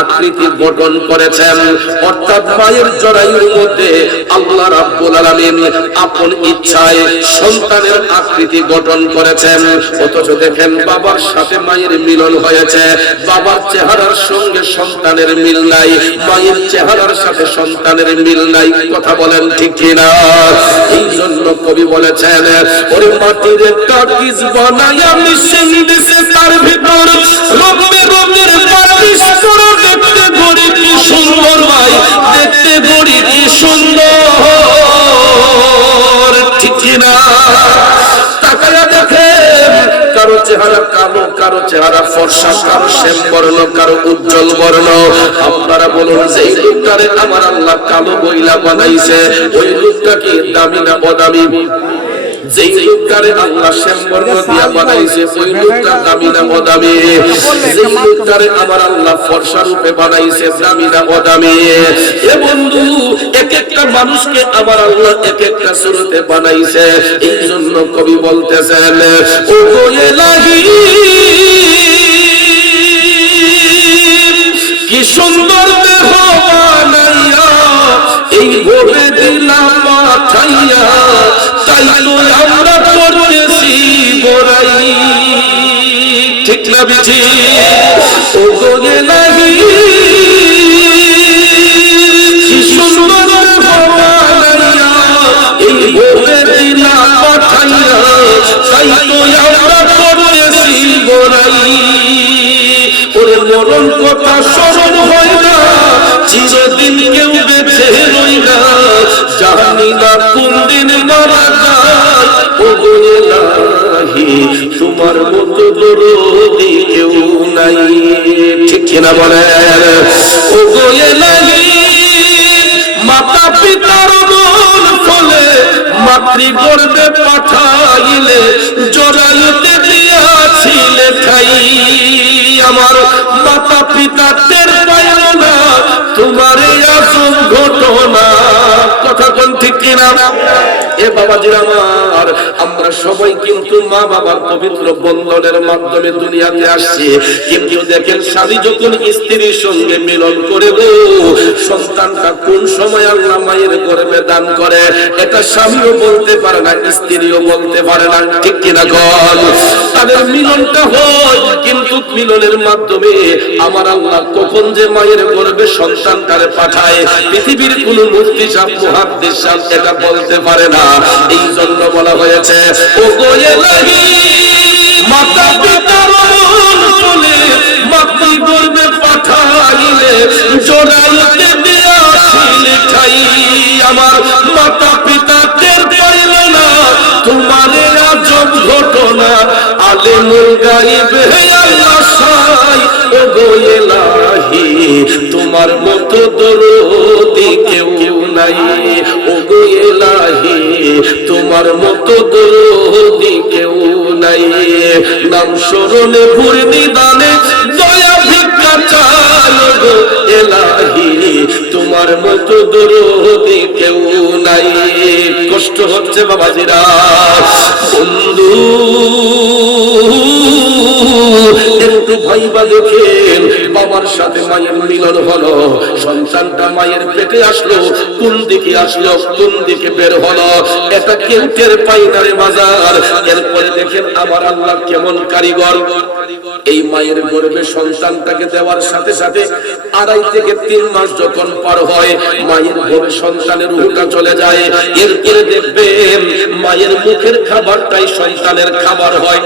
আকৃতি গঠন করেছেন, অর্থাৎ মায়ের জরায়ুর মধ্যে আল্লাহ রাব্বুল আলামিন আপন ইচ্ছায় সন্তানের আকৃতি গঠন করেছেন। অথচ দেখেন বাবার সাথে মায়ের মিলন হয়েছে, বাবার চেহারার সঙ্গে সন্তানের মিল নাই, মায়ের চেহারার সাথে সন্তানের মিল নাই। কথা বলেন ঠিক কিনা? এই জন্য কবি বলেছেন, ওরে মাটির টাকিজ বানায়া মিশন দিছে তার ভিতর, রবে রবের বাতিস করে দেখতে গড়ি কি সুন্দর ভাই, দেখতে গড়ি কি সুন্দর। ঠিক কিনা? তাকায়া দেখেন কারো চেহারা কালো, কারো চেহারা ফর্সা, কারো শ্যাম বর্ণ, কারো উজ্জ্বল বর্ণ। আপনারা বলুন যে এই লোকটারে আমার আল্লাহ কালো বইলা বানাইছে, ওই লোকটা কি দামি না বদামি? যেই লোকটারে আল্লাহ শ্যাম বর্ণ দিয়া বানাইছে ওই লোকটা দামি না বদামি? যেই লোকটারে আমার আল্লাহ ফর্সা রূপে বানাইছে দামি না বদামি? এ বন্ধু, এক একটা মানুষকে আমার আল্লাহ এক একটা সুরতে বানাইছে। এই জন্য কবি বলতেছেন, ও গো ইলাহি কি সুন্দর দেহ বানাইয়া এই ভোরে দিলাম পাঠাইয়া, তাই তো আমরা করতেছি বড়াই। ঠিক না বিজি? ও গো ইলাহি কি সুন্দর দেহ বানাইয়া এই ভোরে দিলাম পাঠাইয়া, তাই তো আমরা করতেছি বড়াই। ওরে মরণ কথা স্মরণ হয় না, চিরদিন কেউ বেঁচে রই না, জানি না কোন দিন মারা যায়। ও গো ইলাহি তোমার মতো দরদি কেউ নাই। ঠিক কিনা বলেন? ও গো ইলাহি মাতা পিতার মন ফলে মাতৃগর্ভে পাঠাইলে, জরায়ুতে দিয়াছিলে ঠাই, আমার মাতা পিতা টের পাইল না তোমার এই আজব ঘটনা। কথা কোন ঠিক কিনা? এ বাবাজির আমার, আমরা সবাই কিন্তু মা বাবার পবিত্র বন্ধনের মাধ্যমে দুনিয়াতে আসছি, কিন্তু দেখেন স্বামী যখন স্ত্রীর সঙ্গে মিলন করে গো, সন্তানটা কোন সময় আল্লাহ মায়ের গর্ভে দান করে এটা স্বামীও বলতে পারে না, স্ত্রীও বলতে পারে না। ঠিক কিনা গল? তাদের মিলনটা হয়, কিন্তু মিলনের মাধ্যমে আমার আল্লাহ কখন যে মায়ের গর্ভে সন্তানটারে পাঠায় পৃথিবীর কোন মুফতি সাহেব, মুহাদ্দিস সাহেব এটা বলতে পারে না। এই জন্য বলা হয়েছে, ও গো ইলাহি মাতা পিতার মন ফলে মাতৃগর্ভে পাঠাইলে, জরায়ুতে দিয়াছিলে ঠাই, আমার মাতা পিতা টের পাইল না তোমার আজব ঘটনা। আলেমুল গায়ব হে আল্লাহ সাই, ও গো ইলাহি তোমার মতো দরদি কেউ নাই। ও গো ইলাহি তোমার মতো দরদি কেউ নাই। নাম স্মরণে ভুল নিদানে দয়া ভিক্ষা চাল, গো ইলাহি তোমার মতো দরদি কেউ নাই। কষ্ট হচ্ছে বাবাজিরা, বন্ধু একটু ভাইবা দেখেন, বাবার সাথে মায়ের মিলন হলো, সন্তানটা মায়ের পেটে আসলো, কোন দিকে আসলো, কোন দিকে বের হলো, এটা কেউ টের পাই না রে বাজার। এরপরে দেখেন আমার আল্লাহ কেমন কারিগর। এই মায়ের গর্ভে সন্তানটাকে দেওয়ার সাথে সাথে 2.5 থেকে 3 মাস যখন পার হয়, মায়ের গর্ভে সন্তানের রূহটা চলে যায়। এরপরে দেখবেন মায়ের মুখের খাবারটাই সন্তানের খাবার হয়,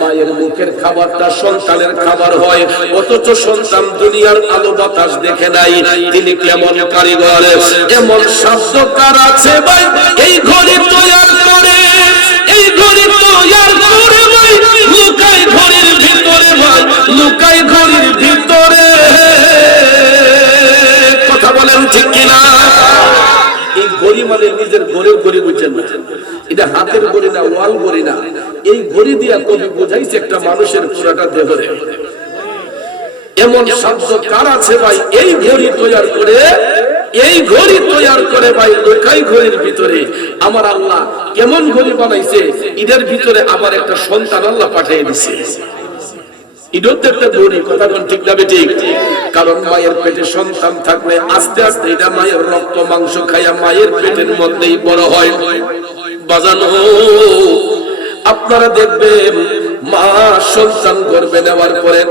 মায়ের মুখের খাবারটা সন্তানের খাবার হয়। অথচ সন্তান দুনিয়ার আলো বাতাস দেখে নাই, তিনি কেমন কারিগর। এমন শব্দকার আছে ভাই এই ঘড়ি তৈয়ার করে, এই ঘড়ি তৈয়ার করে ভাই লুকাই ঘড়ির ভিতরে, ভাই লুকাই ঘড়ির ভিতরে। কথা বলেন ঠিক কিনা? এই ঘড়ি মানে নিজের ঘরেও ঘড়ি বুঝছেন না, এটা হাতের ঘড়ি না, ওয়াল ঘড়ি না। এই ঘড়ি দিয়া কবি বোঝাইছে একটা মানুষের পুরাটা দেহরে। এমন শব্দ কার আছে ভাই এই ঘড়ি তৈয়ার করে, এই ঘড়ি তৈয়ার করে ভাই লোকাই ঘড়ির ভিতরে। আমার আল্লাহ কেমন ঘড়ি বানাইছে, এদের ভিতরে আবার একটা সন্তান আল্লাহ পাঠিয়ে দিছে। ইডতে একটা দড়ি, কথা কোন ঠিক না ঠিক? কারণ মায়ের পেটে সন্তান থাকলে আস্তে আস্তে এটা মায়ের রক্ত মাংস খাইয়া মায়ের পেটের মধ্যেই বড় হয়। বাজানো আপনারা দেখবেন মা সন্তান গর্ভে নেওয়ার পরে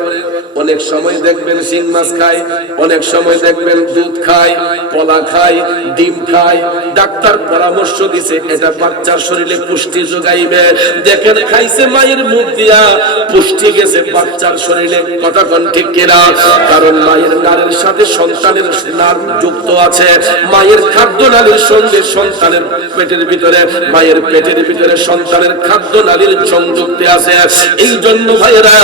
অনেক সময় দেখবেন শিং মাছ খায়, অনেক সময় দেখবেন দুধ খায়, কলা খায়, ডিম খায়। ডাক্তার পরামর্শ দিছে এটা বাচ্চার শরীরে পুষ্টি যোগাইবে। দেখেন খাইছে মায়ের মুখ দিয়া, পুষ্টি গেছে বাচ্চার শরীরে, কথা কোন ঠিক কিনা? কারণ মায়ের নাড়ের সাথে সন্তানের নাড় যুক্ত আছে। মায়ের খাদ্য নালীর সঙ্গে সন্তানের পেটের ভিতরে, মায়ের পেটের ভিতরে সন্তানের খাদ্য নালীর সংযুক্ত আছে। এই জন্য ভাইয়েরা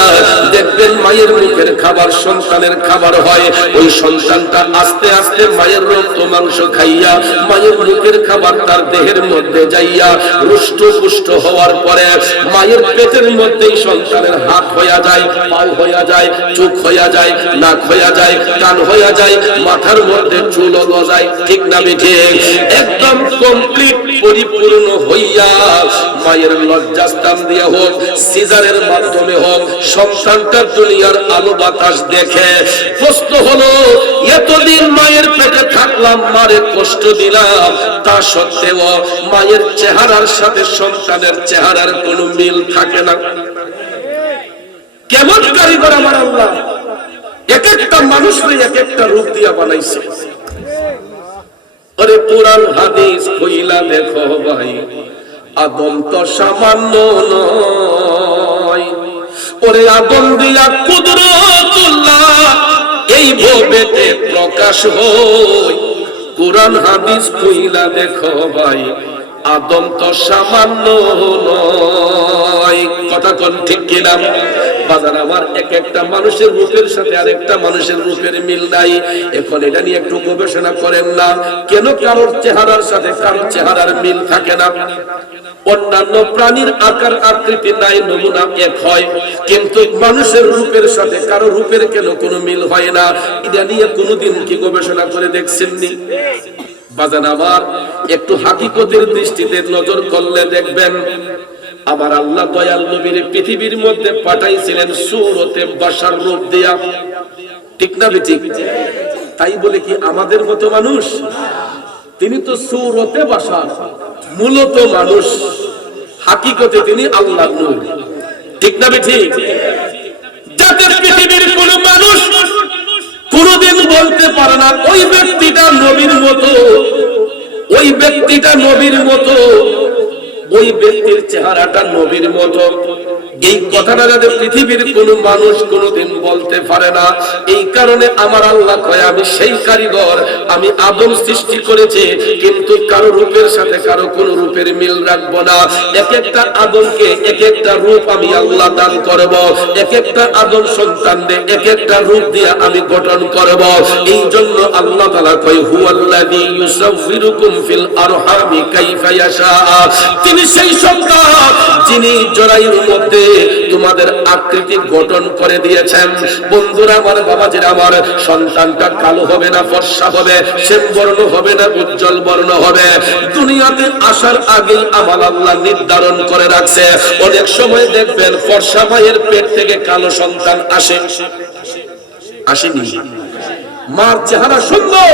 দেখবেন মায়ের মুখের খাবার সন্তানের খাবার হয়। ওই সন্তানটা আস্তে আস্তে মায়ের রক্ত মাংস খাইয়া মায়ের মুখের খাবার তার দেহের মধ্যে যাইয়া রুষ্ট পুষ্ট হওয়ার পরে মায়ের পেটের মধ্যেই সন্তানের হাত হইয়া যায়, পাও হইয়া যায়, চোখ হইয়া যায়, নাক হইয়া যায়, কান হইয়া যায়, মাথার মধ্যে চুল গজায়, ঠিক না বেঠে? একদম কমপ্লিট পরিপূর্ণ হইয়া মায়ের লজ্জাস্থান দিয়ে হোক, সিজারের মাধ্যমে হোক, সন্তানটা দুনিয়ার আলো বাতাস দেখে। প্রশ্ন হলো, এতদিন মায়ের পেটে থাকলাম, মারে কষ্ট দিলাম, তা সত্ত্বেও মায়ের চেহারার সাথে সন্তানের চেহারার কোনো মিল থাকে না। কেমন কারিগর আমার আল্লাহ! এক একটা মানুষকে এক একটা রূপ দিয়া বানাইছে। আরে কোরআন হাদিস কইলা দেখো ভাই, আদম তো সামান্য নয়। ওরে আদম দিয়া কুদরতুল্লাহ এই ভবেতে প্রকাশ হয়। কোরআন হাদিস কইলা দেখো ভাই, আদম তো সামান্য নয়, কথা কোন ঠিক কিনা? বাজার আমার এক একটা মানুষের রূপের সাথে আরেকটা মানুষের রূপের মিল নাই। এখন এটা নিয়ে একটু গবেষণা করেন না, কেন কারোর চেহারার সাথে কারোর চেহারার মিল থাকে না? অন্যান্য প্রাণীর আকার আকৃতি নাই, নমুনা এক হয়, কিন্তু মানুষের রূপের সাথে কারো রূপের কেন কোনো মিল হয় না? এটা নিয়ে কোনোদিন কি গবেষণা করে দেখছেননি? বাজান আমার একটু হাকিকতের দৃষ্টিতে নজর করলে দেখবেন আমার আল্লাহ দয়াল নবীর পৃথিবীর মধ্যে পাঠাইছিলেন সূরতে বাশার রূপ দিয়া, ঠিক না ঠিক? তাই বলে কি আমাদের মতো মানুষ? তিনি তো সূরতে বাশার, মূলত মানুষ, হাকিকতে তিনি আল্লাহর নূর, ঠিক না ঠিক? যাতে পৃথিবীর কোন মানুষ কোনদিন বলতে পারে না ওই ব্যক্তিটা নবীর মতো, ওই ব্যক্তিটা নবীর মতো, ওই ব্যক্তির চেহারাটা নবীর মতো। এই কথাটা যাতে পৃথিবীর কোন মানুষ কোনদিন বলতে পারে না, এই কারণে আমার আল্লাহ কয় আমি সেই কারিগর, আমি আদম সৃষ্টি করেছি, কিন্তু কারো রূপের সাথে কারো কোন রূপের মিল রাখবো না। এক একটা আদমকে এক একটা রূপ আমি আল্লাহ দান করব, এক একটা আদম সন্তানকে এক একটা রূপ দিয়ে আমি গঠন করব। এই জন্য আল্লাহ তাআলা কয় হুয়াল্লাযী ইউসাউফিরুকুম ফিল আরহামি কাইফা ইয়াশা, তিনি সেই সত্তা যিনি জরায়ুর মধ্যে তোমাদের আকৃতি গঠন করে দিয়েছেন। বন্ধুরা আমার, বাবাজিরা আমার, সন্তানটা কালো হবে না ফর্সা হবে, শ্যাম বর্ণ হবে না উজ্জ্বল বর্ণ হবে, দুনিয়াতে আসার আগে আমার আল্লাহ নির্ধারণ করে রাখছে। অনেক সময় দেখবেন ফর্সা মায়ের পেট থেকে কালো সন্তান আসে, আসেনি? মার চেহারা সুন্দর,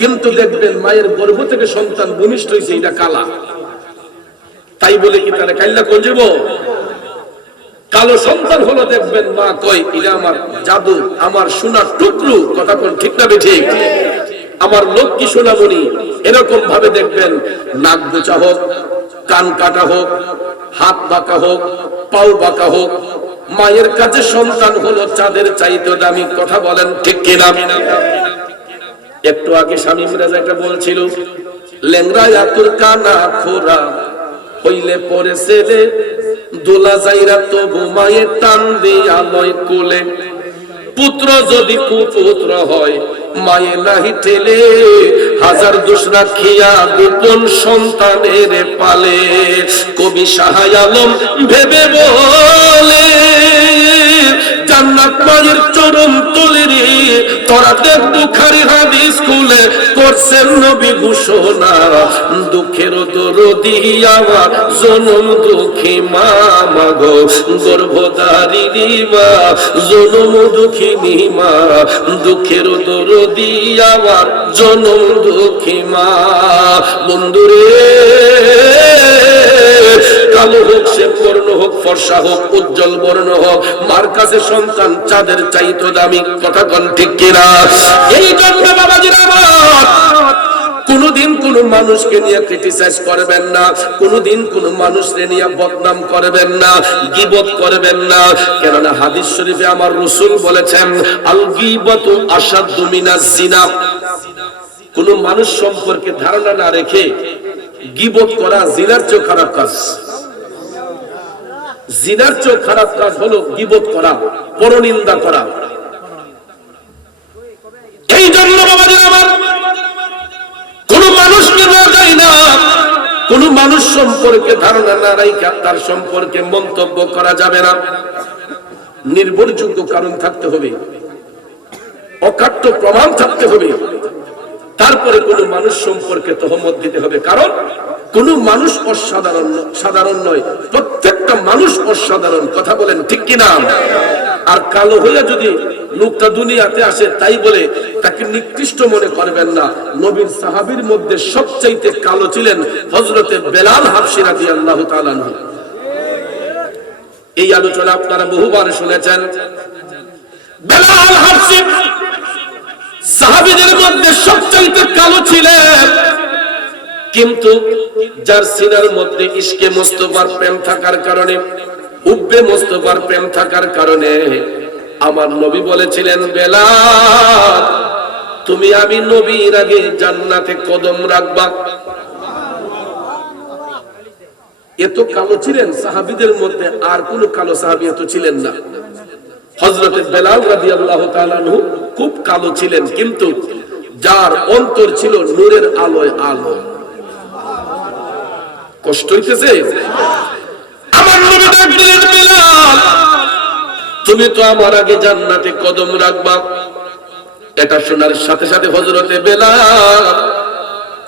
কিন্তু দেখবেন মায়ের গর্ভ থেকে সন্তান ভূমিষ্ঠ হয়েছে, এটা কালা। তাই বলে কি তারা কাইল্লা করব? কালো সন্তান হলো দেখবেন মা কই এটা আমার জাদু, আমার সোনার টুকরো, কথা কোন ঠিক না ঠিক? আমার লক্ষ্মী সোনামণি। এরকম ভাবে দেখবেন নাক বোচা হোক, কান কাটা হোক, হাত বাঁকা হোক, পাও বাঁকা হোক, মায়ের কাছে সন্তান হলো চাঁদের চাইতে দামি, কথা বলেন ঠিক কিনা? একটু আগে স্বামী মিরাজ একটা বলছিল, লেংরা আতুর কানা খোরা হইলে পরে ছেলে, দোলা যাইরা তবু মায়ের টান দিয়া লয় কোলে, পুত্র যদি কুপুত্র হয় মায়ে নাহি ঠেলে, হাজার দোষ রাখিয়া গোপন সন্তানের পালে। কবি শাহ আলম ভেবে বলে, জান্নাত মায়ের চরণ তলে রে, তোরা দেখ বুখারী হাদিস খুলে করছেন নবী ঘোষণা, দুঃখের দরদি আমার জনম দুঃখী মা মাগো, গর্ভধারিণী মা জনম দুঃখিনী মা, দুঃখের দরদি আমার জনম দুঃখী মা। বন্ধুরে, কালো হোক, শ্বেত বর্ণ হোক, ফর্সা হোক, উজ্জ্বল বর্ণ হোক, মার কাছে সন্তান চাঁদের চাইতো দামি। কথা কোন ঠিক কিনা? এই জন্য বাবাজিরা আমার, কোনদিন কোন মানুষকে নিয়ে ক্রিটিসাইজ করবেন না, কোনদিন কোন মানুষকে নিয়ে বদনাম করবেন না, গীবত করবেন না। কেননা হাদিস শরীফে আমার রাসূল বলেছেন, আল গীবাতু আশাদ্দু মিনাজ জিনা। কোন মানুষ সম্পর্কে ধারণা না রেখে গীবত করা জিনার চেয়ে খারাপ কাজ। জিনার চেয়ে খারাপ কাজ হলো গীবত করা, পরনিন্দা করা। এই জন্য বাবাজিরা আমার, কোন মানুষকে না যায় না, কোন মানুষ সম্পর্কে ধারণা না রাখা তার সম্পর্কে মন্তব্য করা যাবে না। নির্ভরযোগ্য কারণ থাকতে হবে, অকাট্য প্রমাণ থাকতে হবে, তারপরে কোন মানুষ সম্পর্কে তহমত দিতে হবে। কারণ কোন মানুষ সাধারণ নয়, প্রত্যেকটা মানুষ অসাধারণ। কথা বলেন ঠিক কিনা? আর কালো হইয়া যদি লোকটা দুনিয়াতে আসে তাই বলে তাকে নিকৃষ্ট মনে করবেন না। নবীর সাহাবীর মধ্যে সবচাইতে কালো ছিলেন হযরতে বেলাল হাবশী রাদিয়াল্লাহু তাআলা আনহু। এই আলোচনা আপনারা বহুবার শুনেছেন। বেলাল হাবশী সাহাবীদের মধ্যে সবচাইতে কালো ছিলেন, কিন্তু যার সিনার মধ্যে ইশকে মুস্তাফার প্রেম থাকার কারণে, হুব্বে মুস্তাফার প্রেম থাকার কারণে আমার নবী বলেছিলেন, বেলাল তুমি আমি নবীর আগে জান্নাতে কদম রাখবা। এত কালো ছিলেন সাহাবীদের মধ্যে, আর কোন কালো সাহাবী এত ছিলেন না। হযরতে বেলাল রাদিয়াল্লাহু তাআলা আনহু খুব কালো ছিলেন, কিন্তু যার অন্তর ছিল নূরের আলোয় আলো। কষ্ট হইতেছে? আমার নবী ডাক দিলেন, বেলাল তুমি তো আমার আগে জান্নাতে কদম রাখবা। এটা শোনার সাথে সাথে হযরতে বেলাল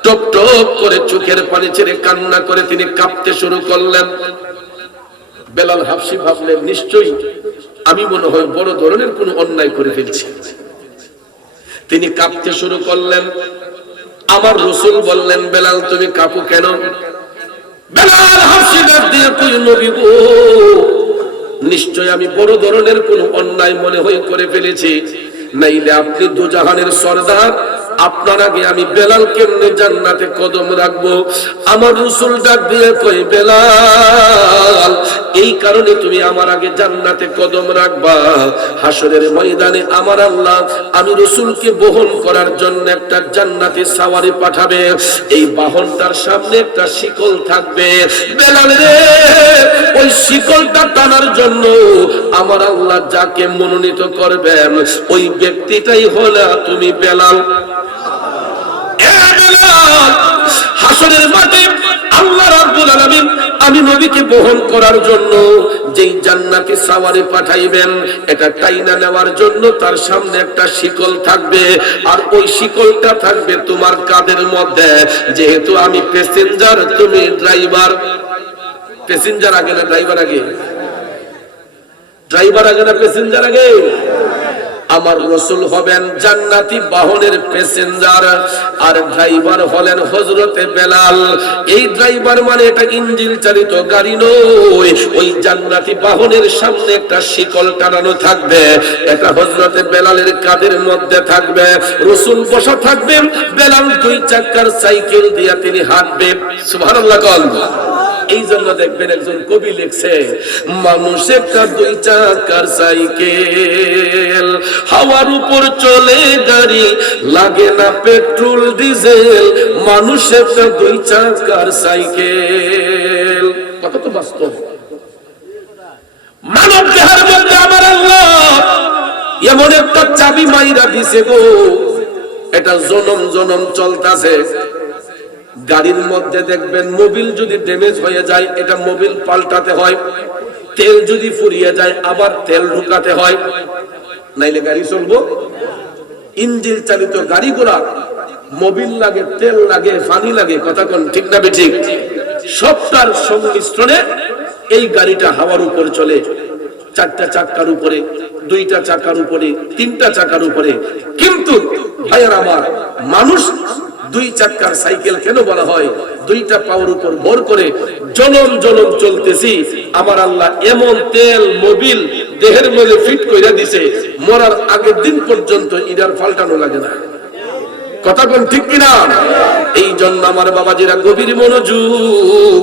টপ টপ করে চোখের পানি ছেড়ে কান্না করে তিনি কাঁপতে শুরু করলেন। বেলাল হাবশী ভাবলেন, নিশ্চয়ই আমি মনে হয় বড় ধরনের কোন অন্যায় করে ফেলছি। তিনি কাঁপতে শুরু করলেন। আমার রাসূল বললেন, বেলাল তুমি কাঁপো কেন? বেলাল হাবশী ডাক দিয়ে কই, নবী গো, নিশ্চয় আমি বড় ধরনের কোন অন্যায় মনে হয় করে ফেলেছি, নাইলে আপনি দুজাহানের সরদার, আপনার আগে আমি বেলাল কেমনে জান্নাতে কদম রাখবো? আমার রাসূল ডাক দিয়ে কই, বেলাল এই কারণে তুমি আমার আগে জান্নাতে কদম রাখবা, হাসরের ময়দানে আমার আল্লাহ আমি রাসূলকে বহন করার জন্য একটা জান্নাতি সাওয়ারি পাঠাবে। এই বাহনটার সামনে একটা শিকল থাকবে। বেলাল রে, ওই শিকলটা টানার জন্য আমার আল্লাহ যাকে মনোনীত করবেন ওই ব্যক্তিটাই হলো তুমি বেলাল। হাসরের মাঠে আল্লাহ রাব্বুল আলামিন আমি নবীকে বহন করার জন্য যেই জান্নাতি সাওয়ারি পাঠাইবেন, এটা টাইনা নেওয়ার জন্য তার সামনে একটা শিকল থাকবে, আর ওই শিকলটা থাকবে তোমার কাঁধের মধ্যে। যেহেতু আমি প্যাসেঞ্জার, তুমি ড্রাইভার। প্যাসেঞ্জার আগে না ড্রাইভার আগে? ড্রাইভার আগে না প্যাসেঞ্জার আগে? আমার রাসূল হবেন জান্নাতি বাহনের প্যাসেঞ্জার, আর ড্রাইভার হলেন হযরতে বেলাল। এই ড্রাইভার মানে এটা ইঞ্জিন চালিত গাড়ি নয়। ওই জান্নাতি বাহনের সামনে একটা শিকল টানানো থাকবে, এটা হযরতে বেলালের কাঁধের মধ্যে থাকবে। রাসূল বসা থাকবেন, বেলাল দুই চাকার সাইকেল দিয়ে তিনি হাঁটবেন। সুবহানাল্লাহ কল। এই জন্য দেখবেন একজন কবি লিখছে, মানুষ একটা দুই চাকার সাইকেল, হাওয়ার উপর চলে গাড়ি, লাগে না পেট্রোল ডিজেল, মানুষ একটা দুই চাকার সাইকেল। কত তো বাস্তব। মানব দেহের মধ্যে আমার আল্লাহ এমন একটা চাবি মাইরা দিছে গো, এটা জনম জনম চলতেছে। গাড়ির মধ্যে দেখবেন মোবিল যদি ড্যামেজ হয়ে যায়, এটা মোবিল পাল্টাতে হয়। তেল যদি ফুরিয়ে যায়, আবার তেল ঢুকাতে হয়, নাইলে গাড়ি চলবো। ইঞ্জিন চালিত গাড়ি ঘোড়া মোবিল লাগে, তেল লাগে, পানি লাগে, কথা কোন ঠিক না বেঠিক? সবটার সংমিশ্রণে এই গাড়িটা হাওয়ার উপর চলে, চারটা চাকার উপরে, দুইটা চাকার উপরে, তিনটা চাকার উপরে। কিন্তু ভাইয়ার আমার, মানুষ দুই চাকার সাইকেল কেন বলা হয়? দুইটা পাওয়ার উপর ভর করে জনম জনম চলতেছি। আমার আল্লাহ এমন তেল মোবিল দেহের মধ্যে ফিট কইরা দিছে, মরার আগের দিন পর্যন্ত ইডার পাল্টানো লাগে না, কথা কোন ঠিক কিনা? এই জন্য আমার বাবাজিরা গভীর মনোযোগ,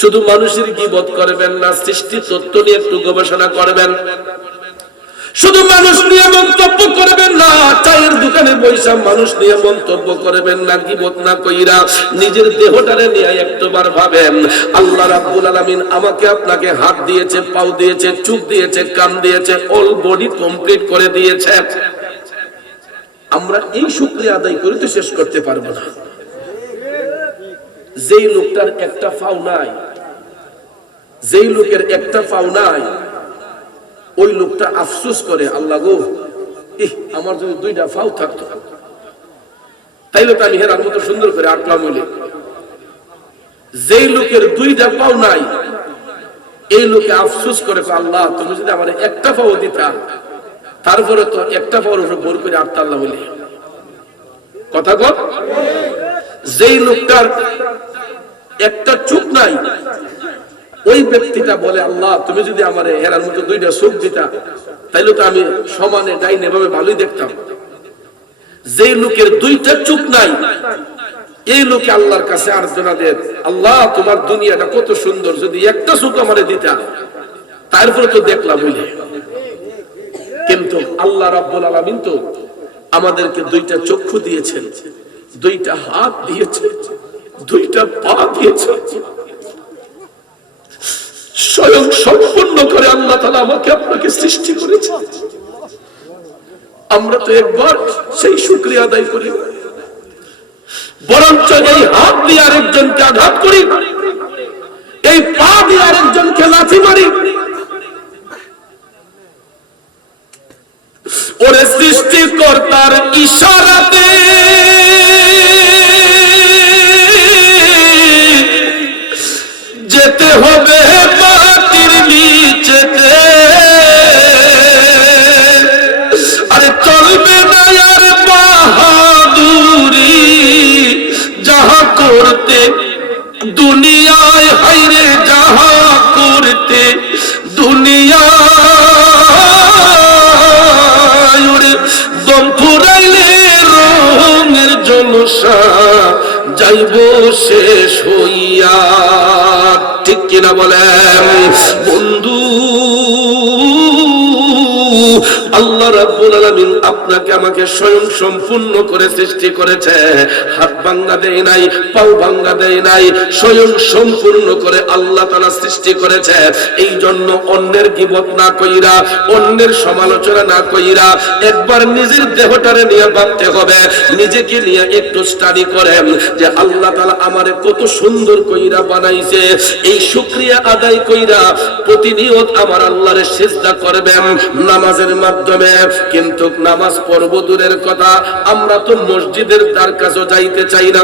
শুধু মানুষের গীবত করবেন না, সৃষ্টি তত্ত্ব নিয়ে একটু গবেষণা করবেন। শুধু মানুষ নিয়ে মন্তব্য করবেন না, চায়ের দোকানে বৈশা মানুষ নিয়ে মন্তব্য করবেন না, গীবত না কইরা নিজের দেহটারে নিয়ে একবার ভাবেন। আল্লাহ রাব্বুল আলামিন আমাকে আপনাকে হাত দিয়েছে, পাও দিয়েছে, চোখ দিয়েছে, কান দিয়েছে, অল বডি কমপ্লিট করে দিয়েছে। আমরা এই শুকরিয়া আদায় করে তো শেষ করতে পারবো না। যেই লোকটার একটা পাও নাই, যেই লোকের একটা পাও নাই, ওই লোকটা আফসোস করে, আল্লাহ গো, আমার যদি দুইটা পাও থাকতো তাইলে তো আমি হেরার মতো সুন্দর করে আটলাম হইলে। যেই লোকের দুইটা পাও নাই, এই লোকে আফসোস করে, আল্লাহ তুমি যদি আমার একটা পাও দিতা, তারপরে তো একটা পাওয়ার উপর ভর করে আটতাল্লাহ হইলে, কথা কর। যেই লোকটার একটা চোখ নাই, ওই ব্যক্তিটা বলে, আল্লাহ তুমি যদি আমার হেরার মতো দুইটা চোখ দিতা, তাইলে তো আমি সমানে ডাইনে ভাবে ভালোই দেখতাম। যেই লোকের দুইটা চোখ নাই, এই লোকে আল্লাহর কাছে আর্জনা দেন, আল্লাহ তোমার দুনিয়াটা কত সুন্দর, যদি একটা চোখ আমারে দিতা, তারপরে তো দেখলাম হইলে। কিন্তু আল্লাহ রাব্বুল আলামিন তো আমাদেরকে দুইটা চক্ষু দিয়েছেন, দুইটা হাত দিয়েছেন, দুইটা পা দিয়েছেন, স্বয়ং সম্পূর্ণ করে আল্লাহ তাআলা আমাকে আপনাকে সৃষ্টি করেছেন। আমরা তো একবার সেই শুকরিয়া আদায় করি, বরঞ্চ এই হাত দিয়ে আরেকজনকে আঘাত করি, এই পা দিয়ে আরেকজনকে লাথি মারি। ওরে সৃষ্টিকর্তার ইশারাতে যেতে হবে মাটির নিচেতে, আরে চলবে না আর বাহাদুরি, যাহা করতে দুনিয়ায় হাইরে, যাহা করতে দুনিয়ায়, ওরে দম ফুরাইলে রঙের জলসা যাইব শেষ হইয়া, ঠিক কিনা বলেন বন্ধু? আল্লাহ রাব্বুল আলামিন আপনাকে আমাকে স্বয়ং সম্পূর্ণ করে সৃষ্টি করেছে, হাত ভাঙা দেয় নাই, পাও ভাঙা দেয় নাই, স্বয়ং সম্পূর্ণ করে আল্লাহ তাআলা সৃষ্টি করেছে। এই জন্য অন্যের গীবত না কইরা, অন্যের সমালোচনা না কইরা একবার নিজের দেহটারে নিয়ে ভাবতে হবে, নিজেকে নিয়ে একটু স্টাডি করেন যে আল্লাহ তাআলা আমারে কত সুন্দর কইরা বানাইছে। এই শুকরিয়া আদায় কইরা প্রতিনিয়ত আমার আল্লাহরে সিজদা করবেন নামাজের মাধ্যমে। কিন্তু নামাজ পড়ব দূরের কথা, আমরা তো মসজিদের দ্বার কাছেও যাইতে চাই না।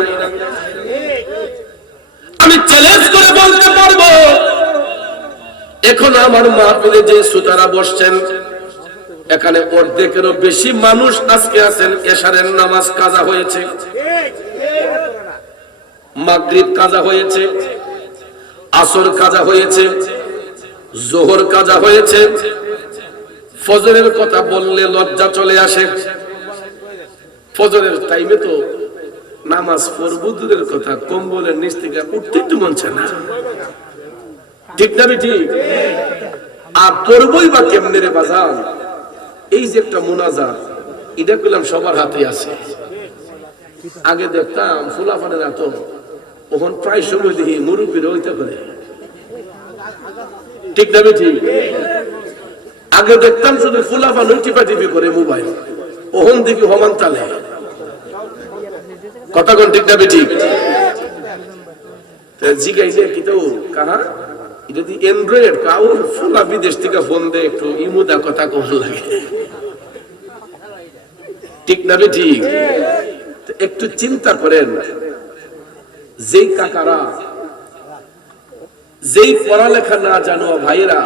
আমি চ্যালেঞ্জ করে বলতে পারবো, এখন আমার মাহফিলে যে শ্রোতারা বসছেন, এখানে অর্ধেকেরও বেশি মানুষ আজকে আছেন এশারের নামাজ কাজা হয়েছে, মাগরিব কাজা হয়েছে, আসর কাজা হয়েছে, জোহর কাজা হয়েছে। ফজরের কথা বললে লজ্জা চলে আসে, ফজরের টাইমে তো নামাজ পড়বো দূরের কথা, কম্বলের নিচ থেকে উঠতে তো মন চায় না, ঠিক না ঠিক? আর পড়বই বা কেমনে রে বাজার? এই যে একটা মুনাজাত, এটা করলাম সবার হাতে আছে। আগে দেখতাম ফুলাফানের এত, ওখান প্রায় সময় দেখি মুরব্বীর হইতে পারে, ঠিক না ঠিক? আগে দেখতাম শুধু ফুলাফান টিপাটিপি করে মোবাইল, ওখান দেখি হমান তালে, কথা কোন ঠিক না ঠিক? জিগাইলে কি তো কাহা এটা দি অ্যান্ড্রয়েড কাউ ফুলা বিদেশ থেকে ফোন দেয়, একটু ইমুদা কথা কোন লাগে, ঠিক না ঠিক? একটু চিন্তা করেন, যেই কাকারা, যেই পড়ালেখা না জানো ভাইরা,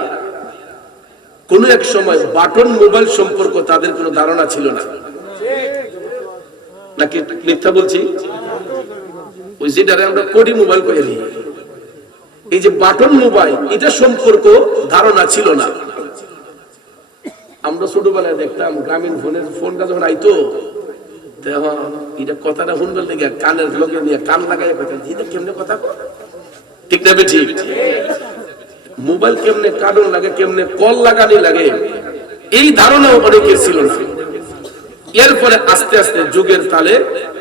কোন এক সময় বাটন মোবাইল সম্পর্ক তাদের কোনো ধারণা ছিল না, নাকি মিথ্যা বলছি? ওই যেটারে আমরা কোডি মোবাইল করে নিই, এই যে বাটন মোবাইল, এটা সম্পর্ক ধারণা ছিল না। আমরা ছোটবেলায় দেখতাম গ্রামীণ ফোনের ফোনটা যখন আইতো, এটা কথাটা শুনবার লেগে কানের লগে নিয়ে কান লাগাই কথা, এটা কেমনে কথা, ঠিক না ঠিক? মোবাইল কেমনে কার্ডন লাগে, কেমনে কল লাগানি লাগে, এই ধারণাও অনেকের ছিল না। এরপরে আস্তে আস্তে যুগের তালে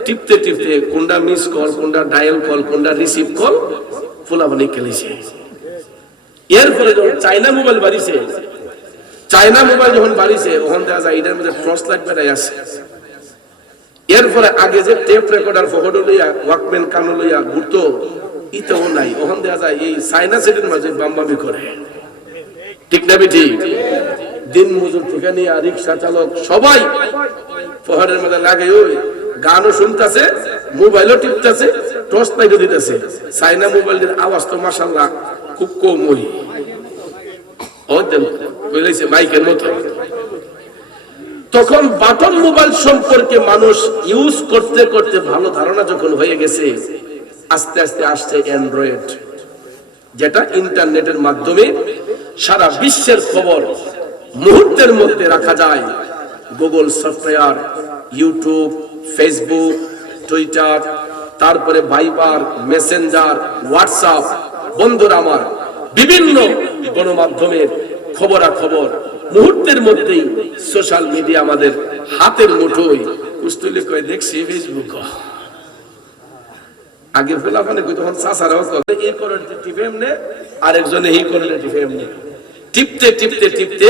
টিপতে টিপতে কোনটা মিস কল, কোনটা ডায়াল কল, কোনটা রিসিভ কল ফুলাবানি খেলেছে। এরপরে যখন চাইনা মোবাইল বাড়িছে, চাইনা মোবাইল যখন বাড়িছে, ওখান দেখা যায় এটার মধ্যে টর্চ লাইট বেড়াই আছে। এরপরে আগে যে টেপ রেকর্ডার ফটো লইয়া ওয়াকম্যান কানো লইয়া ঘুরতো, ইতেও নাই। ওখান দেখা যায় এই চাইনা সেটের মাঝে বামবামি করে, ঠিক না ঠিক? দিন মজুর থেকে নিয়ে রিক্সা চালক সবাই ফোনের মধ্যে লাগে, ওই গানও শুনতেছে, মোবাইলও টিপতেছে, টর্চ লাইটও দিতেছে। চাইনা মোবাইলের আওয়াজ তো মাশাআল্লাহ খুব কম, ওই বলেছে মাইকের মতো। তখন বাটন মোবাইল সম্পর্কে মানুষ ইউজ করতে করতে ভালো ধারণা যখন হয়ে গেছে, আস্তে আস্তে আসছে অ্যান্ড্রয়েড, যেটা ইন্টারনেটের মাধ্যমে সারা বিশ্বের খবর মুহূর্তের মধ্যে রাখা যায়। Google software, YouTube, Facebook, Twitter, তারপরে ভাইবার, মেসেঞ্জার, হোয়াটসঅ্যাপ, বন্ধুরা আমার, বিভিন্ন গণমাধ্যমের খবরাখবর মুহূর্তের মধ্যেই সোশ্যাল মিডিয়া আমাদের হাতের মুঠোয়। কুস্তুলে কয় দেখছি ফেসবুক, আগে ফোলাফানে কই তখন চাচারাও এই করে টিপে এমনে, আরেকজনে এই করে টিপে এমনে, টিপতে টিপতে টিপতে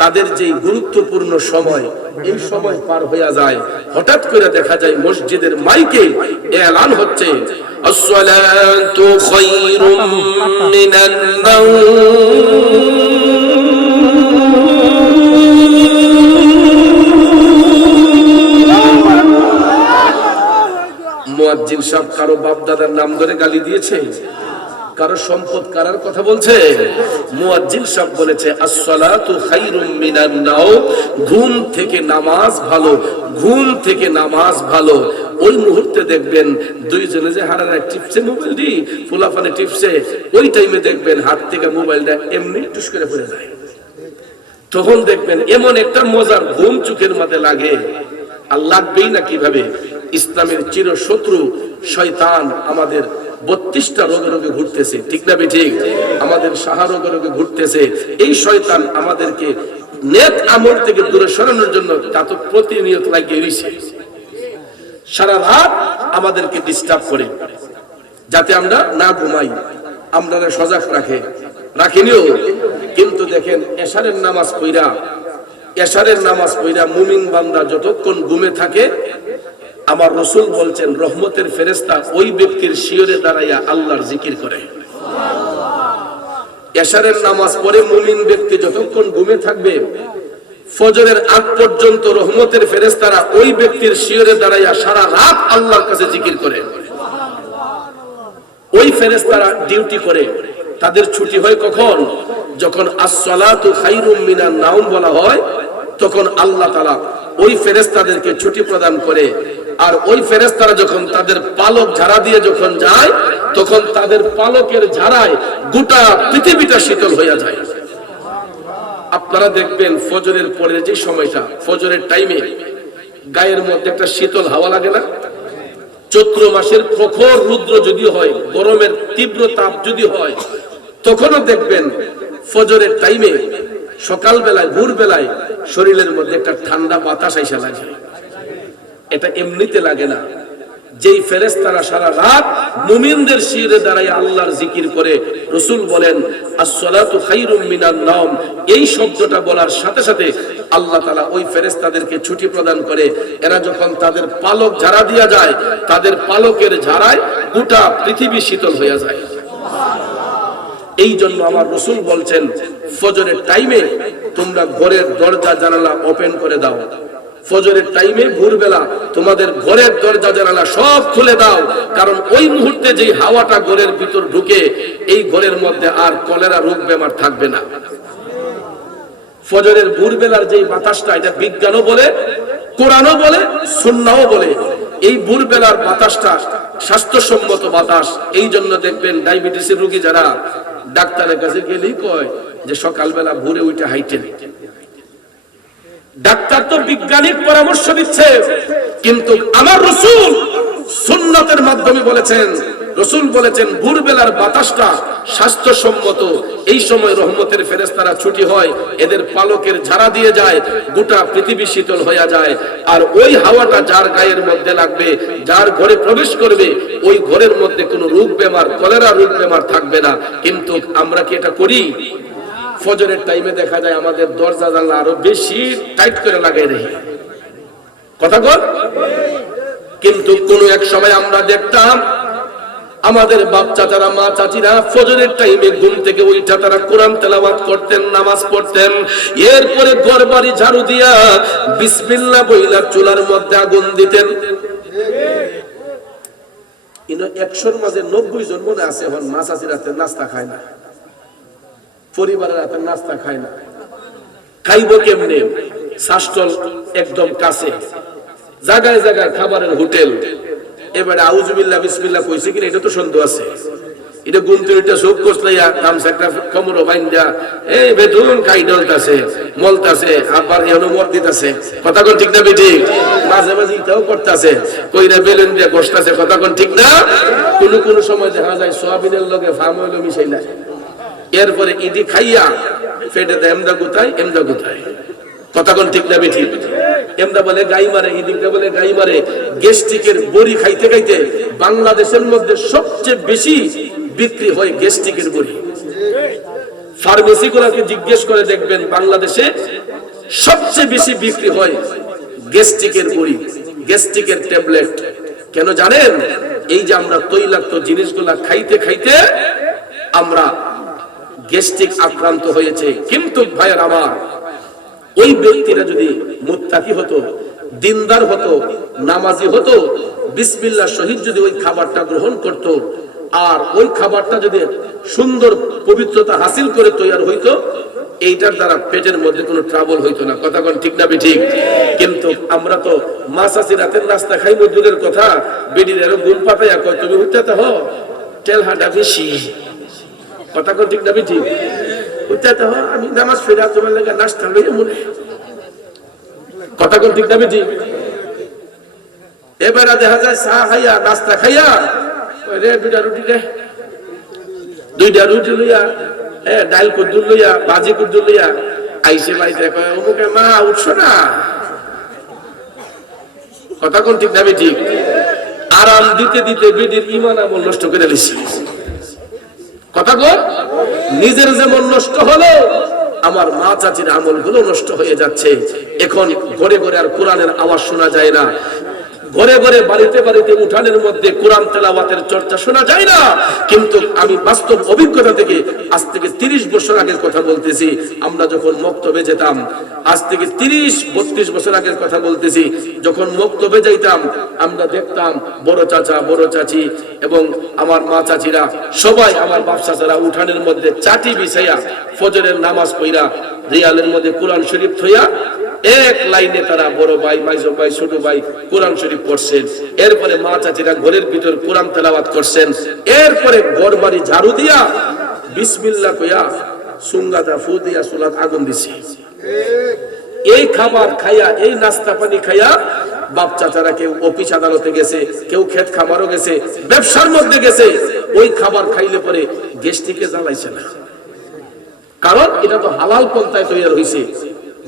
তাদের যে গুরুত্বপূর্ণ সময়, এই সময় পার হয়ে যায়। হঠাৎ করে দেখা যায় মসজিদের মাইকে এলান হচ্ছে, আসসালাতু খায়রুম মিনান নাওম। মুয়াজ্জিন সাহেব কারো বাপ দাদার নাম ধরে গালি দিয়েছে? কারো সম্পদ কারার কথা বলছে? মুয়াজ্জিন সাহেব বলেছে আসসালাতু খায়রুম মিনান নাওম, ঘুম থেকে নামাজ ভালো, ঘুম থেকে নামাজ ভালো। ওই মুহূর্তে দেখবেন দুইজনে যে হারারা টিপছে মোবাইল দি, ফুলাফানে টিপছে, ওই টাইমে দেখবেন হাত থেকে মোবাইলটা এমনি টুস করে পড়ে যায়। তখন দেখবেন এমন একটা মজার ঘুম চোখের মধ্যে লাগে, আর লাগবেই না কিভাবে? ইসলামের চির শত্রু শয়তান আমাদের 32টা রোগে রোগে ঘুরতেছে, ঠিক না ঠিক? আমাদের সাহা রোগে রোগে ঘুরতেছে। এই শয়তান আমাদেরকে নেক আমল থেকে দূরে সরানোর জন্য তা তো প্রতিনিয়ত লাগিয়ে রয়েছে। সারা রাত আমাদেরকে ডিস্টার্ব করে, যাতে আমরা না ঘুমাই, আমরা সজাগ রাখেনিও। কিন্তু দেখেন এশারের নামাজ পড়া মুমিন বান্দা যতক্ষণ ঘুমে থাকে, আমার রাসূল বলছেন রহমতের ফেরেশতা ওই ব্যক্তির শিয়রে দাঁড়াইয়া আল্লাহর জিকির করে। এশারের নামাজ পড়ে মুমিন ব্যক্তি যতক্ষণ ঘুমে থাকবে, ফজরের আগ পর্যন্ত রহমতের ফেরেশতারা ওই ব্যক্তির শিয়রে দাঁড়াইয়া সারা রাত আল্লাহর কাছে জিকির করে। ওই ফেরেশতারা ডিউটি করে, তাদের ছুটি হয় কখন? যখন আসসালাতু খায়রুম মিনান নাওম বলা হয়, তখন আল্লাহ তাআলা ওই ফেরেশতাদেরকে ছুটি প্রদান করে। আর ওই ফেরেশতারা যখন তাদের পালক ঝাড়া দিয়ে যখন যায়, তখন তাদের পালকের ঝাড়ায় গোটা পৃথিবীটা শীতল হয়ে যায়। আপনারা দেখবেন ফজরের পরে যে সময়টা, ফজরের টাইমে গায়ের মধ্যে একটা শীতল হাওয়া লাগে না? চৈত্র মাসের প্রখর রুদ্র যদি হয়, গরমের তীব্র তাপ যদি হয়, তখনও দেখবেন ফজরের টাইমে সকাল বেলায়, ভোর বেলায় শরীরের মধ্যে একটা ঠান্ডা বাতাস আইসা লাগে। এটা এমনিতে লাগে না। যেই ফেরেশতারা সারা রাত মুমিনদের শিরে দাঁড়ায় আল্লাহর জিকির করে, রাসূল বলেন আসসালাতু খায়রুম মিনান নাওম, এই শব্দটা বলার সাথে সাথে আল্লাহ তাআলা ওই ফেরেশতাদেরকে ছুটি প্রদান করে। এরা যখন তাদের পালক ঝাড়া দিয়া যায়, তাদের পালকের ঝাড়ায় গোটা পৃথিবী শীতল হয়ে যায়। এই জন্য আমার রাসূল বলছেন ফজরের টাইমে তোমরা ঘরের দরজা জানালা ওপেন করে দাও, ফজরের টাইমে ভোরবেলা তোমাদের ঘরের দরজা জানালা সব খুলে দাও, কারণ ওই মুহূর্তে যে হাওয়াটা ঘরের ভিতর ঢুকে এই ঘরের মধ্যে আর কলেরা রোগ বেমার থাকবে না। ফজরের ভোরবেলার যে বাতাসটা, এটা বিজ্ঞানও বলে, কোরআনও বলে, সুন্নাহও বলে, এই ভোরবেলার বাতাসটা স্বাস্থ্যসম্মত বাতাস। এই জন্য দেখবেন ডায়াবেটিসের রোগী যারা ডাক্তারের কাছে গেলেই কয় যে সকালবেলা ভোরে উঠে হাইটেন। ডাক্তার তো বিজ্ঞানিক পরামর্শ দিচ্ছে, কিন্তু আমার রাসূল সুন্নাতের মাধ্যমে বলেছেন, রাসূল বলেছেন ভোরবেলার বাতাসটা স্বাস্থ্যসম্মত। এই সময় রহমতের ফেরেশতারা ছুটি হয়, এদের পালকের ঝাড়া দিয়ে যায়, গোটা পৃথিবী শীতল হয়ে যায়। আর ওই হাওয়াটা যার গায়ের মধ্যে লাগবে, যার ঘরে প্রবেশ করবে, ওই ঘরের মধ্যে কোনো রোগ বেমার, কলেরা রোগ বেমার থাকবে না। কিন্তু আমরা কি এটা করি? ফজরের টাইমে দেখা যায় আমাদের দরজা জানলা আরো বেশি টাইট করে লাগাই রেখে কথা বল। কিন্তু কোন এক সময় আমরা দেখতাম আমাদের বাপ চাচারা, মা চাচিরা ফজরের টাইমে ঘুম থেকে উঠা তারা কোরআন তেলাওয়াত করতেন, নামাজ পড়তেন। এরপরে ঘর বাড়ি ঝাড়ু দিয়া বিসমিল্লাহ বইলা চুলার মধ্যে আগুন দিতেন। 100-র মাঝে 90 জন মনে আছে এখন মা চাচি রাতে নাস্তা খায় না, পরিবারের রাতে নাস্তা খায় না। খাইব কেমনে? শাস্টল একদম কাছে, জায়গায় জায়গায় খাবারের হোটেল। এবারে আউযুবিল্লাহ বিসমিল্লাহ কইছে কিনা এটা তো সন্দেহ আছে। এটা গুনতুরিটা চোখ কষলাইয়া গামছা একটা কোমরে বাইন্ধা এই বেদুন খাই ডলতাছে, মলতাছে, আবার এনো মর দিতাছে। কথা কোন ঠিক না বেঠিক? মাঝে মাঝে ইটাও করতাছে, কইরা বেলুন দিয়ে বসতাছে। কথা কোন ঠিক না? কোন সময় দেখা যায় সোয়াবিনের লগে ফার্ম অয়েল মিশাইলা। এরপরে ইডি খাইয়া পেটে এমদা গুতায়, এমদা গুতায়। কথা কোন ঠিক না বেঠিক? এমদা বলে গাই মারে, ইদিকটা বলে গাই মারে। গ্যাস্ট্রিকের বড়ি খাইতে খাইতে বাংলাদেশের মধ্যে সবচেয়ে বেশি বিক্রি হয় গ্যাস্ট্রিকের বড়ি। ফার্মেসি গুলাকে জিজ্ঞেস করে দেখবেন বাংলাদেশে সবচেয়ে বেশি বিক্রি হয় গ্যাস্ট্রিকের বড়ি, গ্যাস্ট্রিকের ট্যাবলেট। কেন জানেন? এই যে আমরা তৈলাক্ত জিনিসগুলা খাইতে খাইতে আমরা গ্যাস্ট্রিক আক্রান্ত হয়েছে। কিন্তু ভাইয়ের আমার, ওই ব্যক্তিরা যদি মুত্তাকি হতো, দিনদার হতো, নামাজি হতো, বিসমিল্লাহ শহীদ যদি ওই খাবারটা গ্রহণ করত, আর ওই খাবারটা যদি সুন্দর পবিত্রতা হাসিল করে তৈরি হইতো, এইটার দ্বারা পেটের মধ্যে কোনো ট্রাবল হইতো না। কথা কোন ঠিক না বেঠিক? কিন্তু আমরা তো মাসাসি রাতের নাস্তা খাই, মজুরের কথা বেডির আরো গুণ পাতাইয়া কয় তুমি উঠতে হো তেল হাঁটা বেশি। কথা কোন ঠিক না বেঠিক? উঠতে হো আমি নামাজ ফেরা তোমার লাগে নাস্তা লইয়া মনে। কথা কোন ঠিক না বেঠিক? এবারে দেখা যায় চা খাইয়া, নাস্তা খাইয়া রে দুইটা রুটি লইয়া, ডাইল কুদ্দুর লইয়া, বাজি কুদ্দুর লইয়া আইসে বাড়িতে কয় অমুকে মা উঠছো না। কথা কোন ঠিক না বেঠিক? আরাম দিতে দিতে বেডির ঈমান আমল নষ্ট করে দিছি। কথা কোন? নিজের যেমন নষ্ট হলো, আমার মা চাচির আমল গুলো নষ্ট হয়ে যাচ্ছে। এখন ঘরে ঘরে আর কোরআনের আওয়াজ শোনা যায় না, ঘরে ঘরে বাড়িতে বাড়িতে উঠানের মধ্যে কোরআন তেলাওয়াতের চর্চা শোনা যায় না। কিন্তু আমি বাস্তব অভিজ্ঞতা থেকে আজ থেকে 30 বছর আগের কথা বলতেছি, আমরা যখন মক্তবে যেতাম, আজ থেকে 30-32 বছর আগের কথা বলতেছি, যখন মক্তবে যাইতাম আমরা দেখতাম বড় চাচা, বড় চাচি এবং আমার মা চাচিরা সবাই, আমার বাপ চাচারা উঠানের মধ্যে চাটি বিছাইয়া ফজরের নামাজ পড়া রিয়ালের মধ্যে কোরআন শরীফ থইয়া এক লাইনে তারা বড় ভাই, মাইজো ভাই, ছোট ভাই কোরআন শরীফ পড়ছেন। এরপরে মা চাচিরা ঘরের ভিতর কোরআন তেলাওয়াত করছেন। এরপরে ঘর বাড়ি ঝাড়ু দিয়া বিসমিল্লাহ কইয়া সুঙ্গাটা ফু দিয়া চুলাত আগুন দিছে। এই খাবার খাইয়া, এই নাস্তা পানি খাইয়া বাপ চাচারা কেউ অফিস আদালতে গেছে, কেউ ক্ষেত খামারও গেছে, ব্যবসার মধ্যে গেছে। ওই খাবার খাইলে পরে গ্যাস্ট্রিকে জ্বালাইছে না, কারণ এটা তো হালাল পন্থায় তৈরি হয়েছে,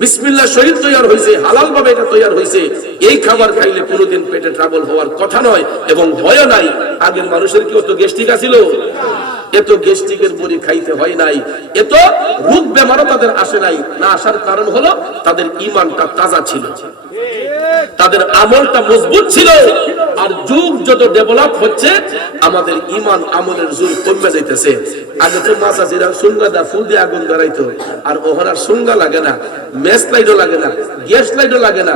বিসমিল্লাহ শরীফ তৈরি হয়েছে, হালাল ভাবে এটা তৈরি হয়েছে। এই খাবার খাইলে কোনোদিন পেটে ট্রাবল হওয়ার কথা নয় এবং ভয় নাই। আগের মানুষের কি অত গ্যাস্ট্রিক আছিল? এত গ্যাস্ট্রিকের বড়ি খাইতে হয় নাই, এত রোগ বেমারও তাদের আসে নাই। না আসার কারণ হলো তাদের ঈমানটা তাজা ছিল, তাদের আমলটা মজবুত ছিল। আর যুগ যত ডেভেলপ হচ্ছে আমাদের ঈমান আমলের জোর কমে যাইতেছে। আগে তো মাসাজিরা সুঙ্গা দা ফুল দিয়ে আগুন ধরাইতো, আর ওখানে আর সুঙ্গা লাগে না, ম্যাচ লাইটও লাগে না, গ্যাস লাইটও লাগে না,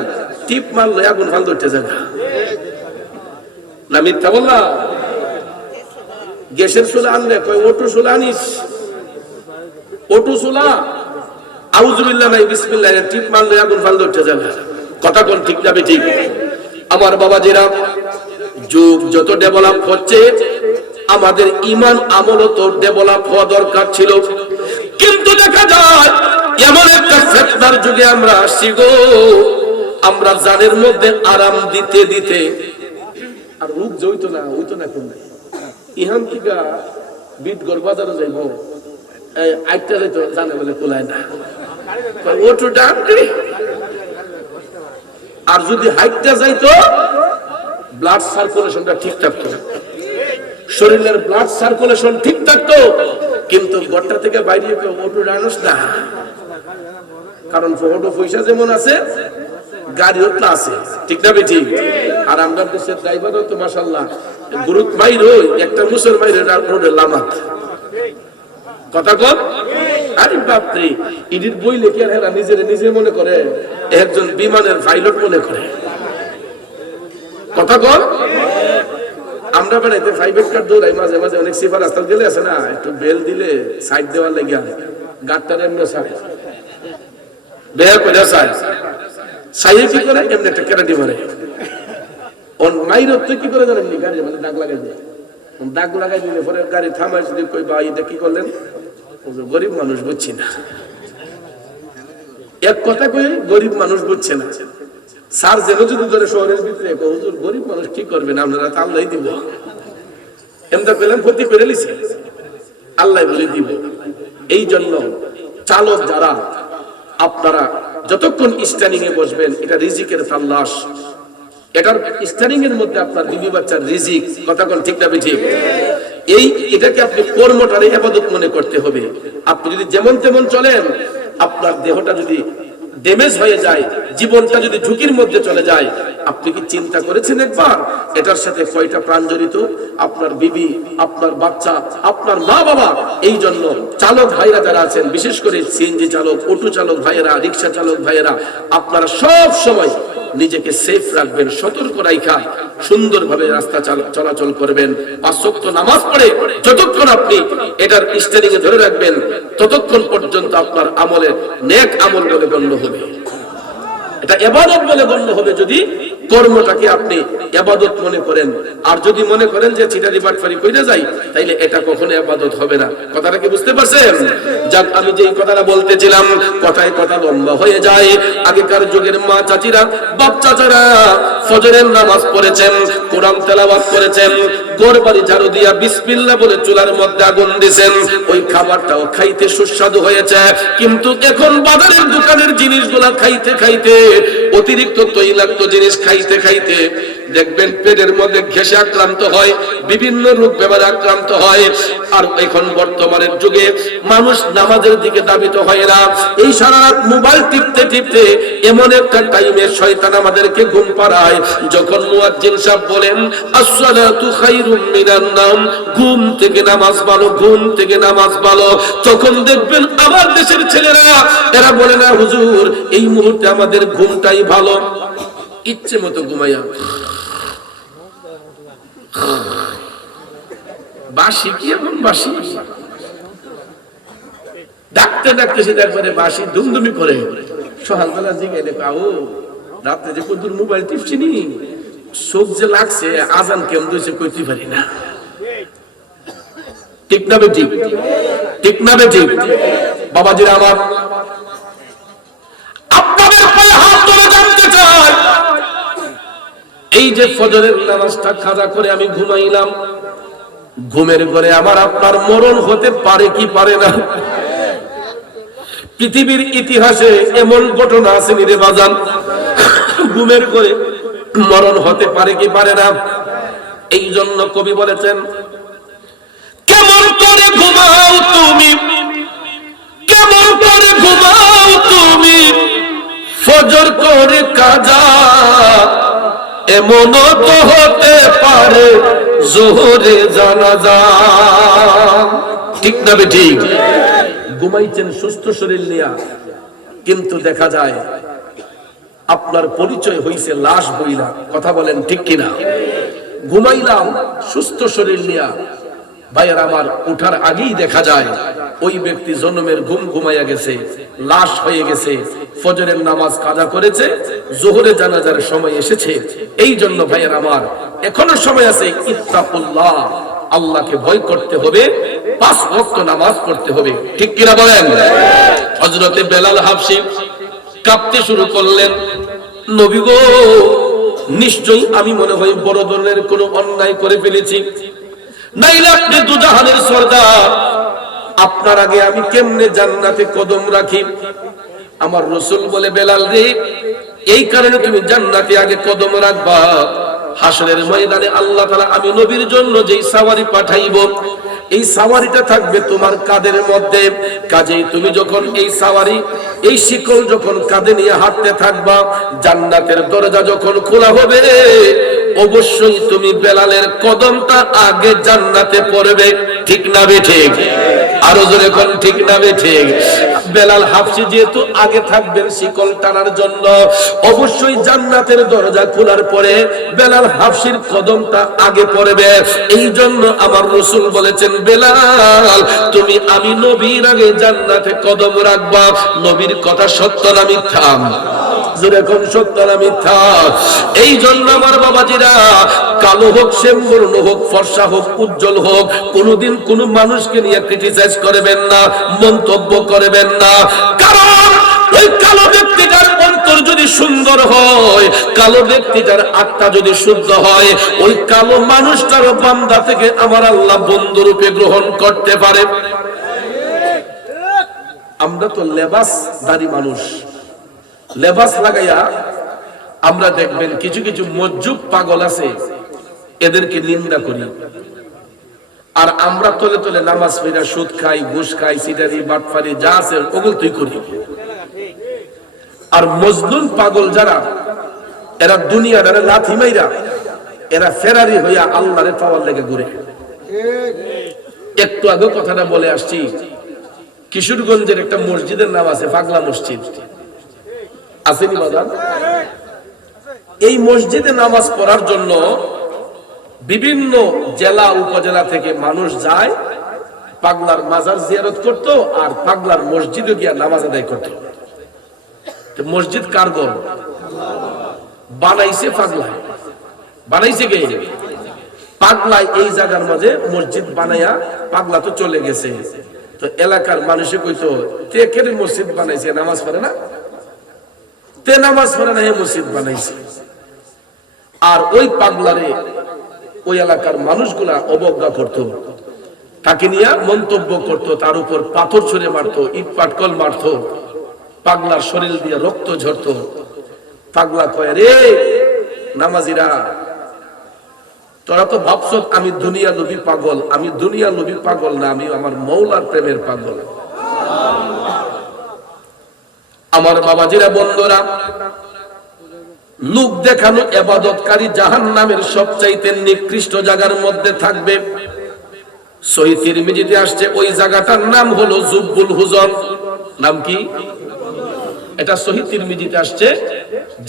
টিপ মারলে আগুন ফাল ধরতে যাবে না, মিথ্যা বললাম? গ্যাসের চুলা আনলে কয় ওটু চুলা আনিস, ওটু চুলা, আউযুবিল্লাহ নাই বিসমিল্লাহ, টিপ মারলে আগুন ফাল ধরতে যাবে। কথা কোন ঠিক না ঠিক? আমার বাবাজিরা, যুগ যত ডেভেলপ হচ্ছে আমাদের ঈমান আমল তো ডেভেলপ হওয়া দরকার ছিল, কিন্তু দেখা যায় এমন একটা ফিতনার যুগে আমরা আসছি গো, আমরা জানের মধ্যে আরাম দিতে দিতে আর রূপ জইতো না হইতো না কোন ইহান থেকে বিটগর বাজারে যাইব, আইটা যাইতো জানে বলে কোলায় না, ওটু ডান, আর যদি হাইটটা যাইতো ব্লাড সার্কুলেশনটা ঠিক থাকতো, শরীরের ব্লাড সার্কুলেশন ঠিক থাকতো, কিন্তু গড়টা থেকে বাইরে ওটু ডানস না, কারণ ফটো পয়সা যেমন আছে গাড়িও তো আছে, ঠিক না ঠিক? আর আমরা দেশের ড্রাইভারও তো মাশাআল্লাহ গুরুত মাইরো একটা মুসলমানের রোডে লামাত, কথা কন। আরে বাপ রে, ইডির বই লেখে আর হেরা নিজের নিজে মনে করে একজন বিমানের পাইলট মনে করে, কথা কন। আমরা বেড়াইতে প্রাইভেট কার দৌড়াই, মাঝে মাঝে অনেক সিফার রাস্তা গেলে আছে না, একটু বেল দিলে সাইড দেওয়ার লেগে গাড়টার এমনি সাইড বের করে সাইয়ে কি করে এমনি একটা কেরাটি মারে, ওর মাইরত কি করে জানেন, গাড়ির মানে দাগ লাগাই দেয়, দাগ লাগাই দিলে পরে গাড়ি থামাই, যদি কই ভাই এটা কি করলেন, গরিব মানুষ বুঝছি না, এক কথা কই গরিব মানুষ বুঝছে না। স্যার যেন যদি ধরে শহরের ভিতরে হুজুর গরিব মানুষ কি করবেন, আপনারা তো আল্লাহ দিব, এমনি পেলেন ক্ষতি করে লিছে, আল্লাহ বলে দিব। এই জন্য চালক যারা, আপনারা যতক্ষণ স্ট্যান্ডিং এ বসবেন, এটা রিজিকের তালাশ, এটার স্ট্যান্ডিং এর মধ্যে আপনার বিবি বাচ্চার রিজিক, কথা কোন ঠিক না ঠিক? এই এটাকে আপনি কর্মটারে ইবাদত মনে করতে হবে। আপনি যদি যেমন তেমন চলেন, আপনার দেহটা যদি ড্যামেজ হয়ে যায়, জীবনটা যদি ঝুঁকির মধ্যে চলে যায়, আপনি কি চিন্তা করেছেন একবার এটার সাথে কয়টা প্রাণ জড়িত? আপনার বিবি, আপনার বাচ্চা, আপনার মা বাবা। এই জন্য চালক ভাইরা যারা আছেন, বিশেষ করে সিএনজি চালক, অটো চালক ভাইয়েরা, রিক্সা চালক ভাইয়েরা, আপনারা সব সময় নিজেকে সেফ রাখবেন, সতর্ক রাখা সুন্দরভাবে রাস্তা চলাচল করবেন। ৫ ওয়াক্ত নামাজ পড়ে যতক্ষণ আপনি এটার স্টিয়ারিং এ ধরে রাখবেন, ততক্ষণ পর্যন্ত আপনার আমলে নেক আমল বলে গণ্য হবে, এটা ইবাদত বলে গণ্য হবে যদি কর্মটাকে আপনি ইবাদত মনে করেন। আর যদি মনে করেন যে চিটারি বাটফারি কইরা যাই, তাইলে এটা কখনো ইবাদত হবে না। কথাটা কি বুঝতে পারছেন? যাক, আমি যেই কথাটা বলতেছিলাম, কথায় কথা লম্বা হয়ে যায়। আগেকার যুগের মা চাচিরা, বাপ চাচারা ফজরের নামাজ পড়েছেন, কোরআন তেলাওয়াত করেছেন, ঘরবাড়ি ঝাড়ু দিয়া বিসমিল্লাহ বলে চুলার মধ্যে আগুন দিয়েছেন, ওই খাবারটাও খাইতে সুস্বাদু হয়েছে। কিন্তু এখন বাজারের দোকানের জিনিসগুলা খাইতে খাইতে, অতিরিক্ত তৈলাক্ত জিনিস খাইতে খাইতে দেখবেন পেটের মধ্যে ঘেঁষে আক্রান্ত হয়, বিভিন্ন রোগ বেমারে আক্রান্ত হয়। আর এখন বর্তমানের যুগে মানুষ নামাজের দিকে ধাবিত হয় না, এই সারা রাত মোবাইল টিপতে টিপতে এমন একটা টাইমে শয়তান আমাদেরকে ঘুম পাড়ায়, যখন মুয়াজ্জিন সাহেব বলেন আসসালাতু খায়রুম মিনান নাওম, ঘুম থেকে নামাজ ভালো, ঘুম থেকে নামাজ ভালো, তখন দেখবেন আমার দেশের ছেলেরা এরা বলে না হুজুর এই মুহূর্তে আমাদের ঘুমটাই ভালো, ইচ্ছে মতো ঘুমাইয়া বাসি কি এমন বাসি ডাকতে ডাকতে সে একবারে বাসি ধুমধুমি করে। সকালবেলা জিগে দেখো আও রাত্রে যে কত মোবাইল টিপছিনি, চোখ যে লাগছে, আজান কেমন দিয়েছে কইতে পারি না। ঠিক না বেঠিক? ঠিক না বেঠিক? বাবাজিরা আমার, আপনাদের পায়ে হাত ধরে জানতে চাই, এই যে ফজরের নামাজটা কাজা করে আমি ঘুমাইলাম, ঘুমের ঘরে আমার আপনার মরণ হতে পারে কি পারে না? পৃথিবীর ইতিহাসে এমন ঘটনা আছে রে বাজান, ঘুমের ঘরে মরণ হতে পারে কি পারে না? এই জন্য কবি বলেছেন, কেমন করে ঘুমাও তুমি, কেমন করে ঘুমাও তুমি, ফজর করে কাজা, এমন তো হতে পারে জোহরে জানাজা। ঠিক না ঠিক? ঘুমাইছেন সুস্থ শরীর নিয়া, কিন্তু দেখা যায় আপনার পরিচয় হইছে লাশ বইলা, কথা বলেন ঠিক কিনা? ঘুমাইলাম সুস্থ শরীর নিয়া, ভাইয়ের আমার উঠার আগেই দেখা যায় ওই ব্যক্তি জন্মের ঘুম ঘুমাইয়া গেছে, লাশ হয়ে গেছে। ফজরের নামাজ কাজা করেছে, জোহরে জানাজার সময় এসেছে। এই জন্য ভাইয়ের আমার এখনো সময় আছে, ইত্তাকুল্লাহ, আল্লাহকে ভয় করতে হবে, 5 ওয়াক্ত নামাজ পড়তে হবে, ঠিক কিনা বলেন? হযরতে বেলাল হাবশী কাঁপতে শুরু করলেন, নবী গো, নিশ্চয়ই আমি মনে হয় বড় ধরনের কোনো অন্যায় করে ফেলেছি, নাইলে আপনি দুজাহানের সরদার, আপনার আগে আমি কেমনে জান্নাতে কদম রাখি? আমার রাসূল বলে, বেলাল রে, এই কারণে তুমি জান্নাতে আগে কদম রাখবা, হাসরের ময়দানে আল্লাহ তাআলা আমি নবীর জন্য যেই সাওয়ারি পাঠাইবো, এই সাওয়ারিটা থাকবে তোমার কাঁধের মধ্যে। কাজেই তুমি যখন এই সাওয়ারি, এই শিকল যখন কাঁধে নিয়ে হাঁটতে থাকবা, জান্নাতের দরজা যখন খোলা হবে, অবশ্যই তুমি বেলালের কদমটা আগে জান্নাতে পড়বে, ঠিক না বেঠিক? আরো জোরে কোন ঠিক না বেঠিক? বেলাল হাবশী যেহেতু আগে থাকবেন শিকল টানার জন্য, অবশ্যই জান্নাতের দরজা খোলার পরে বেলাল হাবশীর কদমটা আগে পড়বে। এই জন্য আমার রাসূল বলেছেন, বেলাল তুমি আমি নবীর আগে জান্নাতে কদম রাখবা। নবীর কথা সত্য না মিথ্যা? জোরে কোন সত্য না মিথ্যা? এই জন্য আমার বাবাজিরা, কালো হোক, শ্যামবর্ণ হোক, ফর্সা হোক, উজ্জ্বল হোক, কোনোদিন কোনো মানুষকে নিয়ে ক্রিটিসাইজ করবেন না, মন্তব্য করবেন না। কারণ ওই কালো ব্যক্তিটার অন্তর যদি সুন্দর হয়, কালো ব্যক্তিটার আত্মা যদি শুদ্ধ হয়, ওই কালো মানুষটার বান্দা থেকে আমার আল্লাহ বন্ধুরূপে গ্রহণ করতে পারে। আমরা তো লেবাসধারী মানুষ, লেবাস লাগাইয়া আমরা দেখবেন কিছু কিছু মজ্জুব পাগল আছে, এদেরকে নিন্দা করি। আর আমরা তলে তলে নামাজ পড়া, সুদ খাই, ঘুষ খাই, সিটারি, বাটফারি যা আছে ওগুলো তুই করি। আর মজলুম পাগল যারা, এরা দুনিয়ার লাথি মাইরা, এরা ফেরারি হইয়া আল্লাহরে পাওয়ার লেগে ঘুরে। একটু আগে কথাটা বলে আসছি, কিশোরগঞ্জের একটা মসজিদের নাম আছে পাগলা মসজিদ, আসেনি বাজার? এই মসজিদে নামাজ পড়ার জন্য বিভিন্ন জেলা উপজেলা থেকে মানুষ যায়, পাগলার মাজার জিয়ারত করত আর পাগলার মসজিদে গিয়া নামাজ আদায় করত। মসজিদ কার ঘর? বানাইছে পাগলা। বানাইছে কে? পাগলাই এই জায়গার মাঝে মসজিদ বানাইয়া, পাগলা তো চলে গেছে, তো এলাকার মানুষে কইতো, তে কেন মসজিদ বানাইছে, নামাজ পড়ে না? তে নামাজ পড়ে না, মসজিদ বানাইছে। আর ওই পাগলারে ওই এলাকার মানুষগুলা অবজ্ঞা করত, তাকে নিয়ে মন্তব্য করত, তার উপর পাথর ছুঁড়ে মারত, ইট পাটকল মারত, পাগলার শরীর দিয়ে রক্ত ঝরত। পাগলা কয়, রে নামাজিরা, তোরা তো ভাবছ আমি দুনিয়া নবী পাগল। আমি দুনিয়া নবী পাগল না, আমি আমার মৌলার প্রেমের পাগল। আমার বাবাজিরা, বন্ধুরা, লোক দেখানো ইবাদতকারী জাহান্নামের সবচাইতে নিকৃষ্ট জায়গার মধ্যে থাকবে। সহিহ তিরমিজিতে আসছে, ওই জায়গাটার নাম হলো জুব্বুল হুজন। নাম কি? এটা সহিহ তিরমিজিতে আসছে,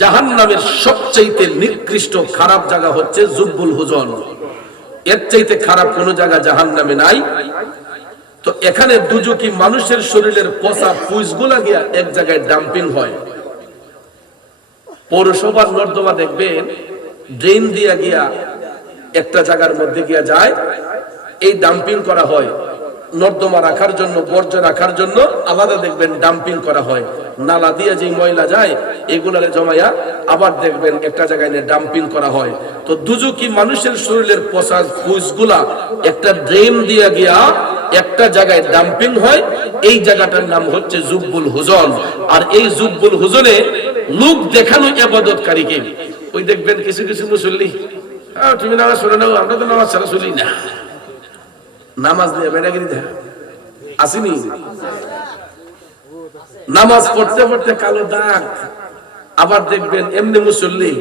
জাহান্নামের সবচাইতে নিকৃষ্ট খারাপ জায়গা হচ্ছে জুব্বুল হুজন। এর চাইতে খারাপ কোন জায়গা জাহান্নামে নাই। তো এখানে দুজকি মানুষের শরীরের পচা ফুসগুলা গিয়া এক জায়গায় ডাম্পিং হয়। পৌরসভার নর্দমা দেখবেন ড্রেন দিয়া গিয়া একটা জায়গার মধ্যে গিয়া যায়, এই ডাম্পিং করা হয়। নর্দমা রাখার জন্য, বর্জ্য রাখার জন্য আলাদা দেখবেন ডাম্পিং করা হয়। নালা দিয়ে যে ময়লা যায় এগুলারে জমাইয়া আবার দেখবেন একটা জায়গায় নিয়ে ডাম্পিং করা হয়। তো দুজকি মানুষের শরীরের পচা ফুসগুলা একটা ড্রেন দিয়া গিয়া একটা জায়গায় ডাম্পিং হয়। এই জায়গাটার নাম হচ্ছে জুব্বুল হুজন। আর এই জুব্বুল হুজনে লোক দেখানো ইবাদতকারীকে, ওই দেখবেন কিছু কিছু মুসল্লি, তুমি নামাজ পড়ো না, আমরা তো নামাজ ছাড়া চলি না, নামাজ নিয়ে বেড়াগিরি দেখা আসেনি। নামাজ পড়তে পড়তে কালো দাগ। আবার দেখবেন এমনি মুসল্লি,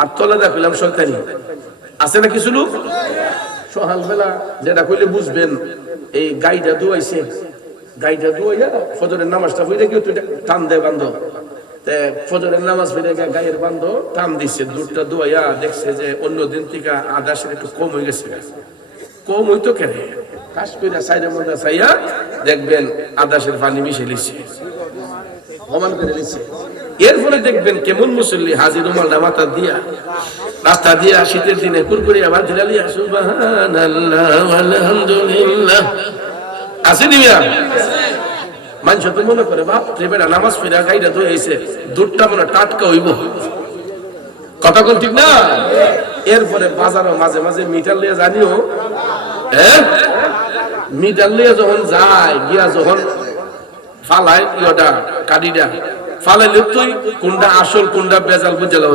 আর তলা দেখলাম শয়তানি আছে না কিছু লোক। সকালবেলা যেটা কইলে বুঝবেন, এই গাইটা ধুয়াইছে, গাইটা ধুয়াইয়া ফজরের নামাজটা হইলে কি তুই টান দেয় বান্ধব, ফজরের নামাজ ফিরে গায়ের বান্ধ টান দিচ্ছে, দুধটা দুয়াইয়া দেখছে যে অন্য দিন থেকে আদাসের একটু কম হয়ে গেছে। কম হইতো কেন? কাশ্মীরা সাইডের মধ্যে চাইয়া দেখবেন আদাসের পানি মিশে লিছে, সমান করে লিছে। এর ফলে দেখবেন কেমন মুসল্লি হাজির রুমালটা মাথা দিয়া রাস্তা দিয়া শীতের দিনে কুরকুরি আবার দিলালিয়া সুবহানাল্লাহ আলহামদুলিল্লাহ আসেনি মিয়া। মানুষ তো মনে করে বাপ বেটা নামাজ ফিরা গাইরা তো হয়েছে, দুধটা মনে টাটকা হইব, কথা কোন ঠিক না? এরপরে বাজারও মাঝে মাঝে মিটার লিয়ে জানিও, মিটার লিয়ে যখন যায় গিয়া যখন ফালায় ইয়টা কাডিটা ফালাইলে তুই কোনটা আসল কোনটা বেজাল বুঝে লাও।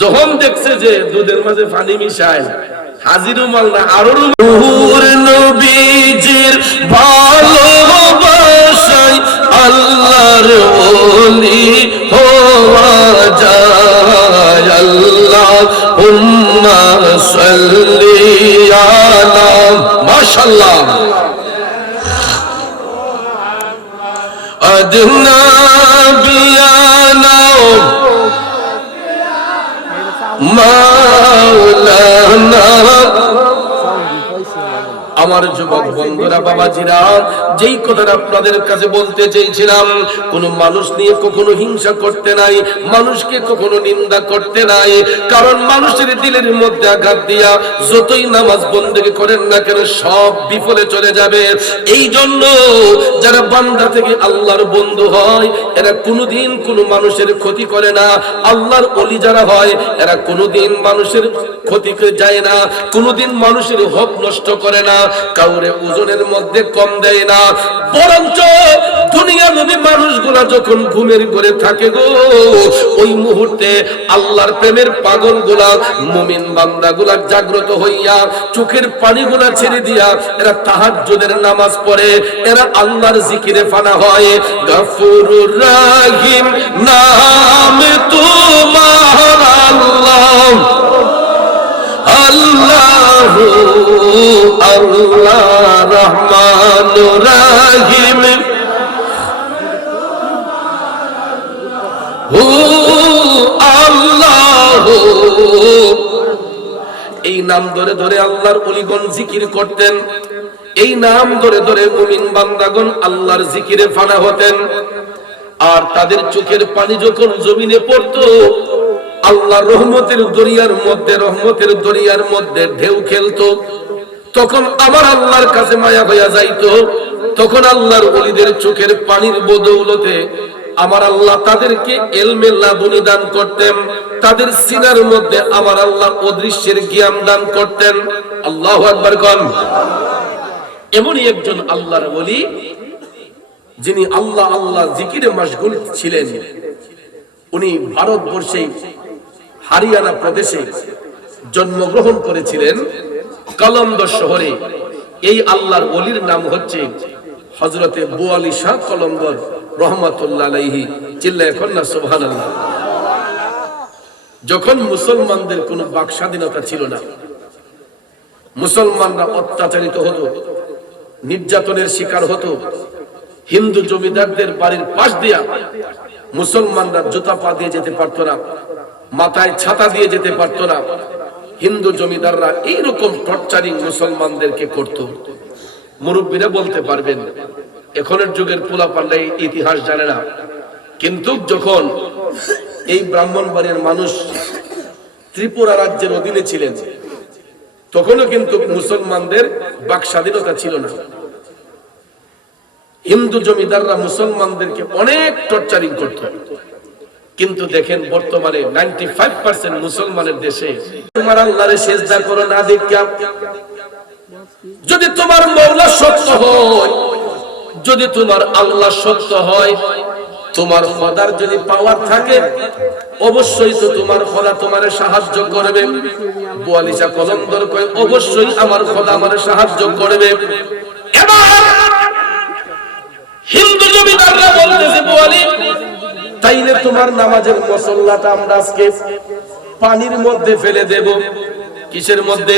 যখন দেখছে যে দুধের মাঝে পানি মিশায় হাজির রুমাল না আরো নবীজির ভালোবাসায় আল্লাহর ওলি হওয়া যায়। আল্লাহুম্মা সাল্লি আলা মাশাআল্লাহ আদনা বিয়ানা মাওলানা। আমার যুবক বন্ধুরা, বাবাজিরা, যেই কথাটা আপনাদের কাছে বলতে চেয়েছিলাম, কোন মানুষ নিয়ে কখনো হিংসা করতে নাই, মানুষকে কখনো নিন্দা করতে নাই, কারণ মানুষের দিলের মধ্যে আঘাত দিয়া যতই নামাজ বন্দেগী করেন না কেন সব বিফলে চলে যাবে। এই জন্য যারা বান্দা থেকে আল্লাহর বন্ধু হয় এরা কোনোদিন কোনো মানুষের ক্ষতি করে না। আল্লাহর ওলি যারা হয় এরা কোনোদিন মানুষের ক্ষতি করে যায় না, কোনোদিন মানুষের হক নষ্ট করে না, কাউরে ওজনের মধ্যে কম দেয় না। বরঞ্চ দুনিয়া নবী মানুষগুলা যখন ঘুমের ঘরে থাকে গো, ওই মুহূর্তে আল্লাহর প্রেমের পাগলগুলা মুমিন বান্দাগুলা জাগ্রত হইয়া চোখের পানিগুলা ছেড়ে দিয়া এরা তাহাজ্জুদের নামাজ পড়ে, এরা আল্লাহর জিকিরে ফানা হয়। গফুরুর রহিম নাম তোমার আল্লাহ, আল্লাহু আল্লাহ রহমানুর রহিম, হু আল্লাহু। এই নাম ধরে ধরে আল্লাহর ওলিগণ জিকির করতেন, এই নাম ধরে ধরে মুমিন বান্দাগণ আল্লাহর জিকিরে ফানা হতেন। আর তাদের চোখের পানি যখন জমিনে পড়তো, আল্লাহর রহমতের দরিয়ার মধ্যে ঢেউ খেলতো, তখন আমার আল্লাহর কাছে মায়া হইয়া যাইতো। তখন আল্লাহর ওলিদের চোখের পানির বদৌলতে আমার আল্লাহ তাদেরকে ইলমে লাদুনী দান করতেন, তাদের সিনার মধ্যে আমার আল্লাহ অদৃশ্যের জ্ঞান দান করতেন। আল্লাহু আকবার কোন। এমনই একজন আল্লাহর ওলি যিনি আল্লাহ আল্লাহ জিকিরে মাশগুল ছিলেন, উনি ভারতবর্ষে হারিয়ানা প্রদেশে জন্মগ্রহণ করেছিলেন, কলম্বো শহরে। এই আল্লাহর ওলির নাম হচ্ছে হযরতে বুয়ালি শাহ কলম্বর রহমাতুল্লাহ আলাইহি। চিল্লায়ে এখন না সুবহানাল্লাহ। যখন মুসলমানদের কোনো বাক স্বাধীনতা ছিল না, মুসলমানরা অত্যাচারিত হতো, নির্যাতনের শিকার হতো, হিন্দু জমিদারদের বাড়ির পাশ দিয়া মুসলমানরা জুতা পা দিয়ে যেতে পারতো না, মাথায় ছাতা দিয়ে যেতে পারতো না। হিন্দু জমিদাররা এইরকম টর্চারিং মুসলমানদেরকে করত। মুরব্বীরা বলতে পারবেন, এখনের যুগের পোলাপানরা ইতিহাস জানে না, কিন্তু যখন এই ব্রাহ্মণবাড়িয়ার মানুষ ত্রিপুরা রাজ্যের অধীনে ছিলেন, তখনও কিন্তু মুসলমানদের বাক স্বাধীনতা ছিল না। হিন্দু জমিদাররা মুসলমানদেরকে অনেক টর্চারিং করত। কিন্তু দেখেন বর্তমানে 95% মুসলমানের দেশে তোমার আল্লাহরে সিজদা করো না দেখা, যদি তোমার মওলা সত্য হয়, যদি তোমার আল্লাহ সত্য হয়, তোমার খোদার যদি পাওয়ার থাকে, অবশ্যই তো তোমার খোদা তোমারে সাহায্য করবে। বুয়ালিশা কলন্দর কয় অবশ্যই আমার খোদা আমারে সাহায্য করবে। এবার হিন্দু জমিদাররা বলতেছে, বুয়ালি তাইলে তোমার নামাজের মুসল্লাটা আমরা আজকে পানির মধ্যে ফেলে দেব। কিসের মধ্যে?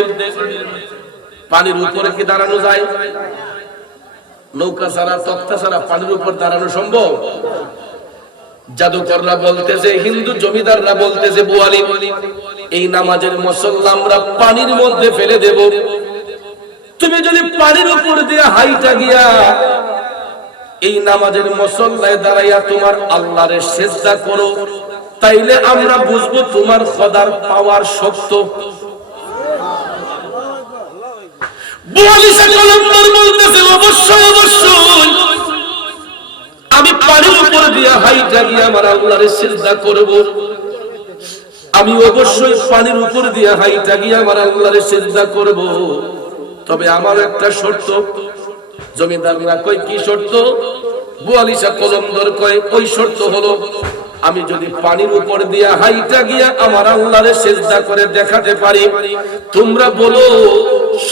পানির উপরে কি দাঁড়ানো যায়? নৌকা ছাড়া, তক্তা ছাড়া পানির উপর দাঁড়ানো সম্ভব? জাদুকররা বলতেছে, হিন্দু জমিদাররা বলতেছে, বুয়ালি এই নামাজের মুসল্লা আমরা পানির মধ্যে ফেলে দেব, তুমি যদি পানির উপর দিয়ে হাইটা গিয়া এই নামাজের মুসল্লায় দাঁড়াইয়া তোমার আল্লাহরে সিজদা করো, তাইলে আমরা বুঝবো তোমার খোদার পাওয়ার শক্ত। বুয়ালি কলমদার বলতেছে, অবশ্যই অবশ্যই আমি পানির উপর দিয়ে হাইটা গিয়া আমার আল্লাহরে সিজদা করব, আমি অবশ্যই পানির উপর দিয়ে হাইটা গিয়া আমার আল্লাহরে সিজদা করব, তবে আমার একটা শর্ত। জমিদাররা কয় কি শর্ত? বুয়ালি কলমদার কয় ওই শর্ত হলো আমি যদি পানির উপর দিয়া হাইটা গিয়া আমার আল্লাহরে সিজদা করে দেখাতে পারি, তোমরা বলো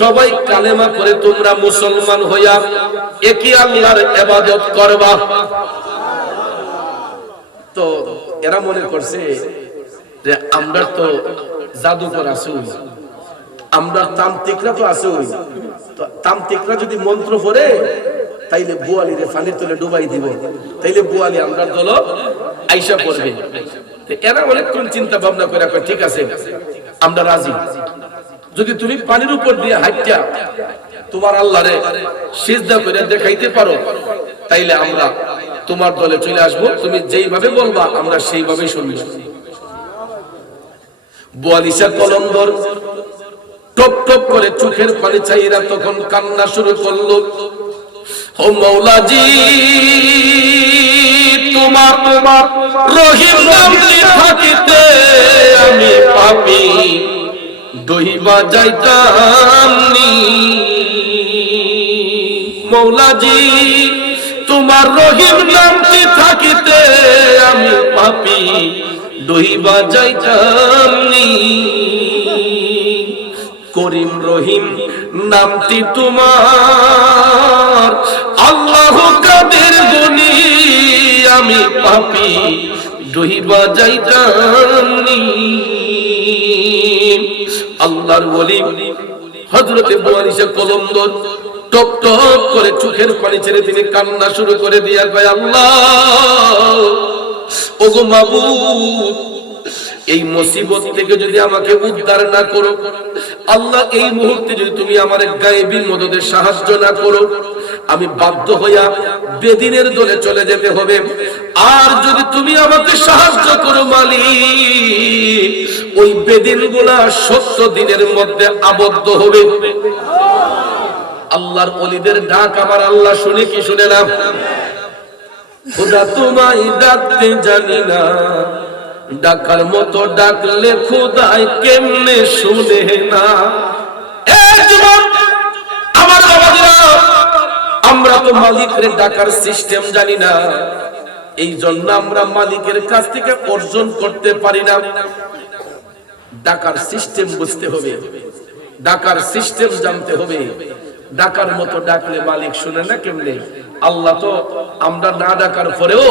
সবাই কালেমা করে তোমরা মুসলমান হইয়া একই আল্লাহর ইবাদত করবা। তো এরা মনে করছে যে আমরা তো জাদুকর আছি, আমরা তান্ত্রিকরা তো আছি, তো তান্ত্রিকরা যদি মন্ত্র পড়ে তাইলে বুয়ালিরে পানির তলে ডুবাই দিব, তাইলে বুয়ালি আমরা দল আইসা পড়বে। এরা অনেকক্ষণ চিন্তা ভাবনা করে ঠিক আছে আমরা রাজি, যদি তুমি পানির উপর দিয়ে হাইটা তোমার আল্লাহরে সিজদা করে দেখাইতে পারো তাইলে আমরা তোমার দলে চলে আসবো, তুমি যেইভাবে বলবা আমরা সেইভাবেই শুনবো। বুয়ালিশা কলমদর টপ টপ করে চোখের পানি চাইরা তখন কান্না শুরু করলো, ও মৌলাজি তোমার রহিম নামটি থাকিতে আমি পাপী দহিবা যাইতাম নি। মৌলাজি তোমার রহিম নামটি থাকিতে আমি পাপী দহিবা যাইতাম নি। করিম রহিম নামটি তোমার আল্লাহ কাদের গুনি আমি পাপী দহিবা যাইতাম নি। আল্লাহর ওলি হযরতে বুয়ালিশা কলমদর টপ টপ করে চোখের পানি ছেড়ে তিনি কান্না শুরু করে দিয়া কয়, আল্লাহ ওগো মাবুদ, এই মুসিবত থেকে যদি আমাকে উদ্ধার না করো, আল্লাহ এই মুহূর্তে যদি তুমি আমার গায়েবী মদদের সাহায্য না করো, আমি বাধ্য হইয়া বেদিনের দলে চলে যেতে হবে। আর যদি তুমি আমাকে সাহায্য করো মালিক, ওই বেদিনগুলা 70 দিনের মধ্যে আবদ্ধ হবে। আল্লাহর ওলিদের ডাক আমার আল্লাহ শুনে কি শুনে না? খোদা তোমায় ডাকতে জানি না, ডাকার মতো ডাকলে খোদাই কেমনে শুনে না। আমার বাবারা, আমরা তো মালিকের ডাকার সিস্টেম জানি না, এই জন্য আমরা মালিকের কাছ থেকে অর্জন করতে পারি না। ডাকার সিস্টেম বুঝতে হবে, ডাকার সিস্টেম জানতে হবে। ডাকার মতো ডাকলে মালিক শুনে না কেমনে? আল্লাহ তো আমরা না ডাকার পরেও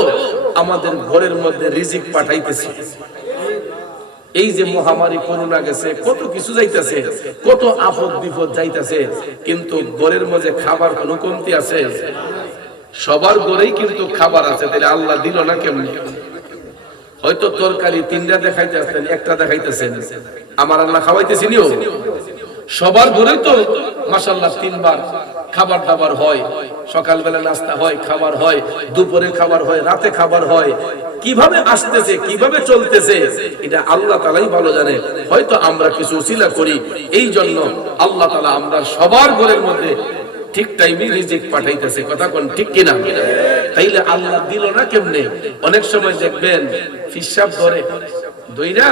আমাদের ঘরের মধ্যে রিজিক পাঠাইতেছে। এই যে মহামারী করোনা গেছে, কত কিছু যাইতেছে, কত আপদ বিপদ যাইতেছে, কিন্তু ঘরের মধ্যে খাবার কোনো কমতি আছে? সবার ঘরেই কিন্তু খাবার আছে, তাহলে আল্লাহ দিল না কেমনে? হয়তো তরকারি 3টা দেখাইতেছেন, একটা দেখাইতেছেন, আমার আল্লাহ খাওয়াইতেছিনিও। সবার ঘরে তো মাশাআল্লাহ 3 বার খাবার দাবার হয়, সকালবেলা নাস্তা হয়, খাবার হয়, দুপুরে খাবার হয়, রাতে খাবার হয়। কিভাবে আসতেছে, কিভাবে চলতেছে, এটা আল্লাহ তাআলাই ভালো জানে। হয়তো আমরা কিছু উসিলা করি, এই জন্য আল্লাহ তাআলা আমরা সবার ঘরের মধ্যে ঠিক টাইমে রিজিক পাঠাইতেছে। কথা কোন ঠিক কিনা? তাইলে আল্লাহ দিল না কেমনে? অনেক সময় দেখবেন ফিসাব ধরে দইরা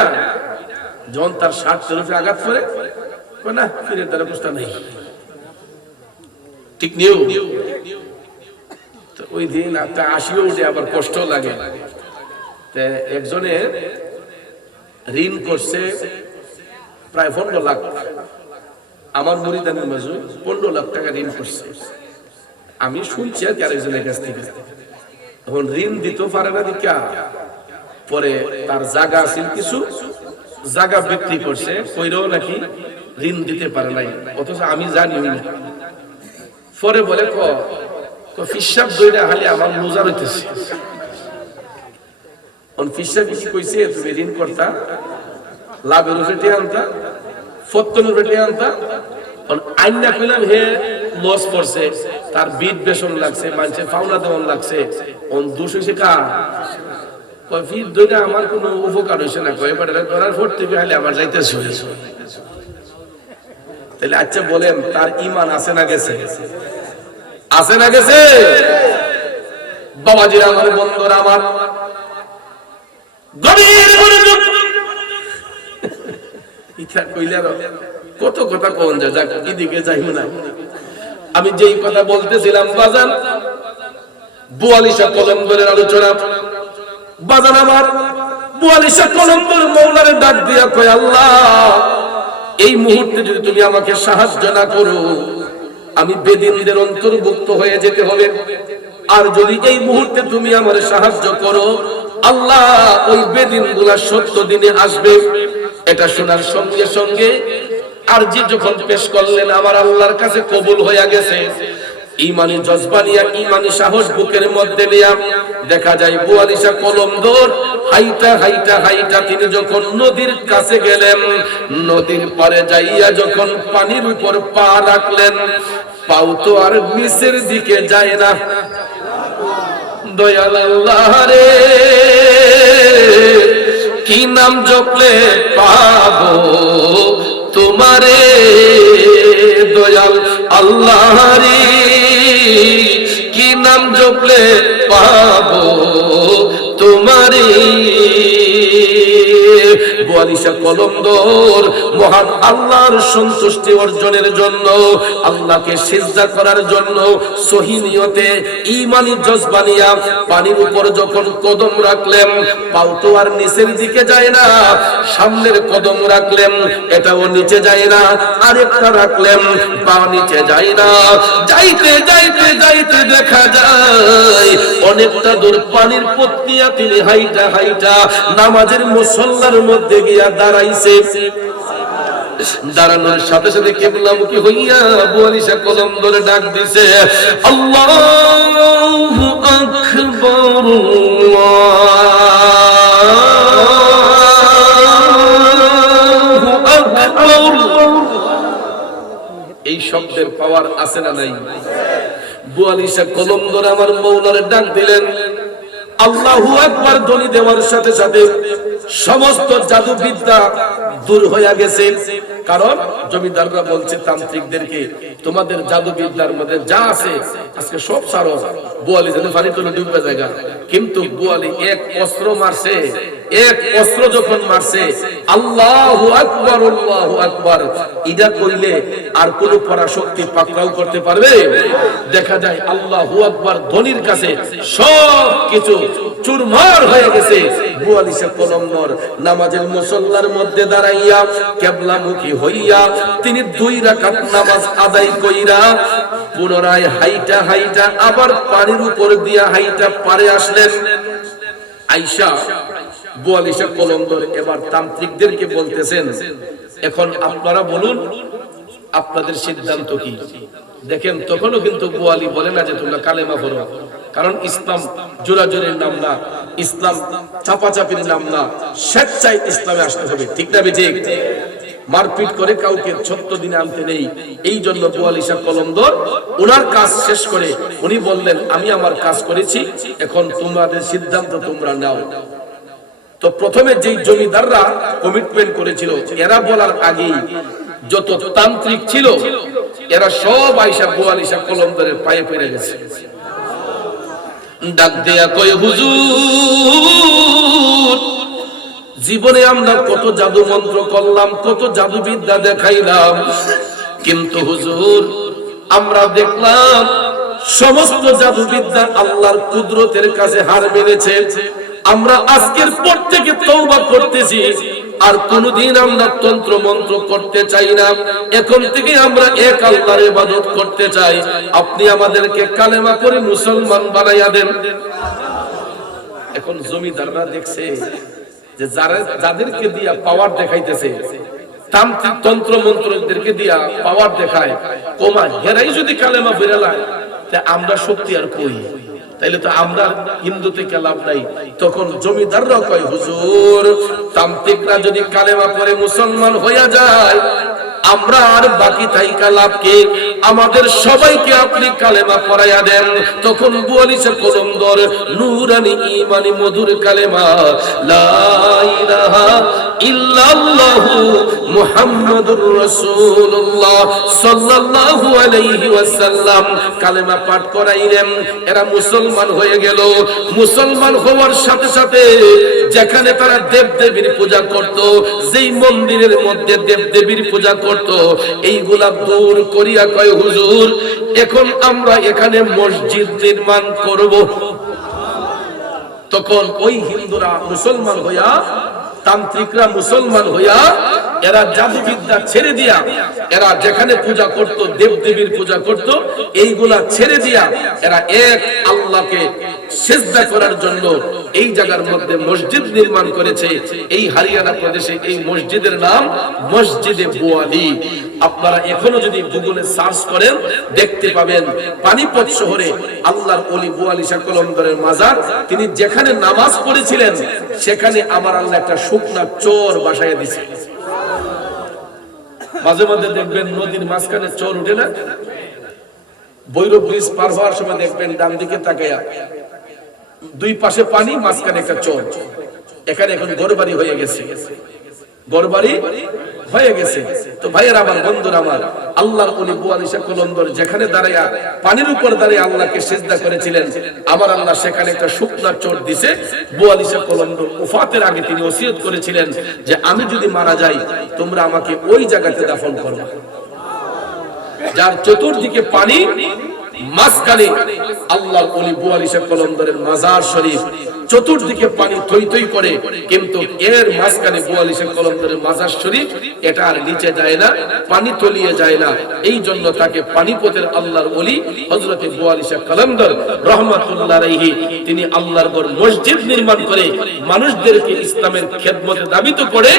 যখন তার 60 তরফে আঘাত করে না, ফিরে তার অবস্থা নেই, ঠিক নিও। ওই দিন একটা 80ও উঠে আবার কষ্ট লাগে। একজনে ঋণ করছে প্রায় 15 লাখ, আমার মুরিদানের মাঝে 15 লাখ টাকা ঋণ করছে। আমি শুনছি আর আরেকজনের কাছ থেকে, এখন ঋণ দিতে পারে না দেখা পরে তার জায়গা আছে, কিছু জায়গা বিক্রি করছে, কইরাও নাকি ঋণ দিতে পারে নাই, অথচ আমি জানি না। পরে বলে ফিসাব দইরা হালে আমার মোজার হইতেছে। অন ফিসা কি কইছে তুমি ঋণ করতা লাভের উপরে আনতা ফত্তনের উপরে আনতা অন আইনা কইলাম হে লস করছে তার বিট বেশন লাগছে মানুষের পাওনা দেওয়ান লাগছে অন দোষ হইছে কার কয় ফির দুইটা আমার কোনো উপকার হইছে না কয় এবারে করার পর থেকে খালি আমার যাইতেছে তাহলে আচ্ছা বলেন তার ঈমান আছে না গেছে আছে না গেছে বাবাজিরা আমার বন্ধুরা আমার গভীর মনোযোগ ইচ্ছা কইলে কত কথা কোন যা যাক এদিকে যাইও না আমি যেই কথা বলতেছিলাম বাজান 42 কলমদরের আলোচনা বাজান আমার 42 কলমদর মওলার ডাক দিয়া কয় আল্লাহ এই মুহূর্তে যদি তুমি আমাকে সাহায্য না করো আমি বেদিনদের অন্তর্ভুক্ত হয়ে যেতে হবে আর যদি এই মুহূর্তে তুমি আমারে সাহায্য করো আল্লাহ ওই বেদিনগুলা সত্য দিনে আসবে এটা শোনার সঙ্গে সঙ্গে আরজি যখন পেশ করলেন আমার আল্লাহর কাছে কবুল হয়ে গেছে ঈমানি জজবা নিয়া ঈমানি সাহস বুকের মধ্যে নিয়া দেখা যায় 42 কলমদর হাইটা হাইটা হাইটা তিনি যখন নদীর কাছে গেলেন নদীর পারে যাইয়া যখন পানির উপর পা রাখলেন পাও তো আর নিচের দিকে যায় না দয়াল আল্লাহ রে কি নাম জপলে পাবো তোমারে দয়াল আল্লাহ রে কি নাম জপলে পাবো তোমারে 42 কলমদর মহান আল্লাহর সন্তুষ্টি অর্জনের জন্য আল্লাহকে সিজদা করার জন্য সহি নিয়তে ঈমানি জজবা নিয়া পানির উপর যখন কদম রাখলেন পাও তো আর নিচের দিকে যায় না সামনের কদম রাখলেন এটাও নিচে যায় না আরেকটা রাখলেন পা নিচে যায় না যাইতে যাইতে যাইতে দেখা যায় অনেকটা দূর পানির পথিয়া তিনি হাইটা হাইটা নামাজের মুসল্লার মধ্যে গিয়া দাঁড়াইছে দাঁড়ানোর সাথে সাথে কিবলামুখী হইয়া 42 কলমদরে ডাক দিছে আল্লাহু আকবার আল্লাহু আকবার এই শব্দের পাওয়ার আছে না নাই 42 কলমদর আমার মওলার ডাক দিলেন আল্লাহু আকবার ধ্বনি দেওয়ার সাথে সাথে সমস্ত জাদুবিদ্যা দূর হয়ে গেছে কারণ জমিদাররা বলছে তান্ত্রিকদেরকে তোমাদের জাদুবিদ্যার মধ্যে যা আছে আজকে সব সারো 42 জনে পানি তুলে ডুবে জায়গা কিন্তু 42 এক অস্ত্র মারছে এক অস্ত্র যখন মারছে আল্লাহু আকবার ইদা কইলে আর কোন পরাশক্তি পাকড়াও করতে পারবে দেখা যায় আল্লাহু আকবার ধ্বনির কাছে সব কিছু চুরমার হয়ে গেছে 42 কলমদর নামাজের মুসল্লার মধ্যে দাঁড়াইয়া কিবলামুখী হইয়া তিনি 2 রাকাত নামাজ আদায় কইরা পুনরায় হাইটা হাইটা আবার পানির উপর দিয়া হাইটা পারে আসলেন আয়েশা 42 কলমদর এবার তান্ত্রিকদেরকে বলতেছেন এখন আপনারা বলুন আপনাদের সিদ্ধান্ত কি দেখেন তখনও কিন্তু 42 বলে না যে তোমরা কালেমা পড়ো কারণ ইসলাম জোরাজোরের নাম না ইসলাম চাপাচাপির নাম না স্বেচ্ছায় ইসলামে আসতে হবে ঠিক না ঠিক মারপিট করে কাউকে 76 দিনে আনতে নেই এই জন্য 42 কলমদর ওনার কাজ শেষ করে উনি বললেন আমি আমার কাজ করেছি এখন তোমাদের সিদ্ধান্ত তোমরা নাও তো প্রথমে যেই জমিদাররা কমিটমেন্ট করেছিল এরা বলার আগেই যত তান্ত্রিক ছিল এরা সব আয়েশা 42 কলমদরের পায়ে পড়ে গেছে ডাক দেয়া কয় হুজুর জীবনে আমরা কত জাদু মন্ত্র করলাম কত জাদুবিদ্যা দেখাইলাম কিন্তু হুজুর আমরা দেখলাম সমস্ত জাদুবিদ্যা আল্লাহর কুদরতের কাছে হার মেনেছে আমরা আজকের পর থেকে তওবা করতেছি আর কোনদিন আমরা তন্ত্র মন্ত্র করতে চাই না এখন থেকে আমরা এক আল্লাহর ইবাদত করতে চাই আপনি আমাদেরকে কালেমা করে মুসলমান বানাইয়া দেন এখন জমিদাররা দেখছে যে যাদেরকে দিয়া পাওয়ার দেখাইতেছে তান্ত্রিক তন্ত্র মন্ত্রদেরকে দিয়া পাওয়ার দেখায় কমা হেরাই যদি কালেমা বেরালায় তা আমরা শক্তি আর কই তাইলে তো আমরা হিন্দু থেকে লাভ নাই। তখন জমিদাররা কয়, হুজুর তান্ত্রিকরা যদি কালেমা পড়ে মুসলমান হইয়া যায়, আমরা আর বাকি থাইকা লাভ কি? আমাদের সবাইকে আপনি কালেমা পড়াইয়া দেন। তখন বুয়ালিশা কলমদর নূরানি ঈমানি মধুর কালেমা লা ইলাহা ইল্লাল্লাহু মুহাম্মাদুর রাসূলুল্লাহ সাল্লাল্লাহু আলাইহি ওয়াসাল্লাম কালেমা পাঠ করাইলেন। এরা মুসলমান হয়ে গেল। মুসলমান হওয়ার সাথে সাথে যেখানে তারা দেবদেবীর পূজা করত, যেই মন্দিরের মধ্যে দেবদেবীর পূজা করত, এইগুলা দূর করিয়া কয়, হুজুর এখন আমরা এখানে মসজিদ নির্মাণ করব। তখন ওই হিন্দুরা মুসলমান হইয়া, তান্ত্রিকরা মুসলমান হইয়া, এরা জাদুবিদ্যা ছেড়ে দিয়া, এরা যেখানে পূজা করত, দেবদেবীর পূজা করত, এইগুলা ছেড়ে দিয়া এরা এক আল্লাহকে সিজদা করার জন্য এই জায়গার মধ্যে মসজিদ নির্মাণ করেছে। এই হরিয়ানা প্রদেশে এই মসজিদের নাম মসজিদে বুয়ালি। আপনারা এখনো যদি গুগলে সার্চ করেন দেখতে পাবেন পানিপত শহরে আল্লাহর ওলি বুয়ালি শাহ কলমদরের মাজার। তিনি যেখানে নামাজ পড়েছিলেন সেখানে আমার আল্লাহ একটা শুকনা চোর বাসায় দিয়েছে। মাঝে মাঝে দেখবেন নদীর মাঝখানে চোর উঠে না, বৈরব ব্রিজ পার হওয়ার সময় দেখবেন ডান দিকে তাকায়া দুই পাশে পানি, মাঝখানে একটা চর। এখানে এখন ঘরবাড়ি হয়ে গেছে, ঘরবাড়ি হয়ে গেছে। তো ভাইয়ের আমার, বন্ধুরা আমার, আল্লাহর ওলি বুয়ালি শাহ কলমদর যেখানে দাঁড়ায়া পানির উপর দাঁড়িয়ে আল্লাহকে সিজদা করেছিলেন, আমার আল্লাহ সেখানে একটা শুকনা চোর দিছে। বুয়ালি শাহ কলমদর ওফাতের আগে তিনি ওসিয়ত করেছিলেন যে আমি যদি মারা যাই তোমরা আমাকে ওই জায়গাতে দাফন করবে, যার চতুর্দিকে পানি, মাঝখানে আল্লাহর ওলি বুয়ালি শাহ কলমদরের মাজার শরীফ। চতুর্দিকে পানি থই থই করে, কিন্তু এর মাঝখানে বুয়ালি শাহ কলমদরের মাজার শরীফ। এটা আর নিচে যায় না, পানি তলিয়ে যায় না। এই জন্য তাকে পানিপতের আল্লাহর ওলি হযরতে বুয়ালি শাহ কলমদর রাহমাতুল্লাহ আলাইহি তিনি আল্লাহর ঘর মসজিদ নির্মাণ করে মানুষদেরকে ইসলামের খেদমতে দাবিত করে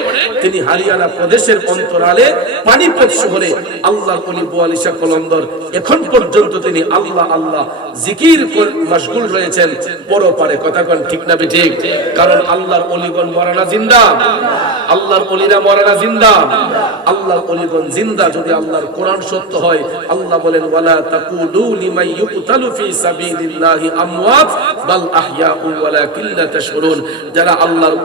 তিনি হরিয়ানা প্রদেশের অন্তরালে পানিপত শহরে আল্লাহর ওলি বুয়ালি শাহ কলমদর এখন পর্যন্ত তিনি আল্লাহ আল্লাহ জিকির করে মশগুল রয়েছেন। পরপারে কথা কোন ঠিক না ঠিক? কারণ আল্লাহর ওলিগণ মরানা জিন্দা, আল্লাহর ওলিরা মরানা জিন্দা, আল্লাহর ওলিগণ জিন্দা। যদি আল্লাহর কোরআন সত্য হয়, আল্লাহ বলেন ওয়ালা তাকুলু লিমান ইউকতালু ফি সাবিলিল্লাহি আমওয়াত বাল আহইয়াউ ওয়ালাকিন লা তাশউরুন। যারা আল্লাহর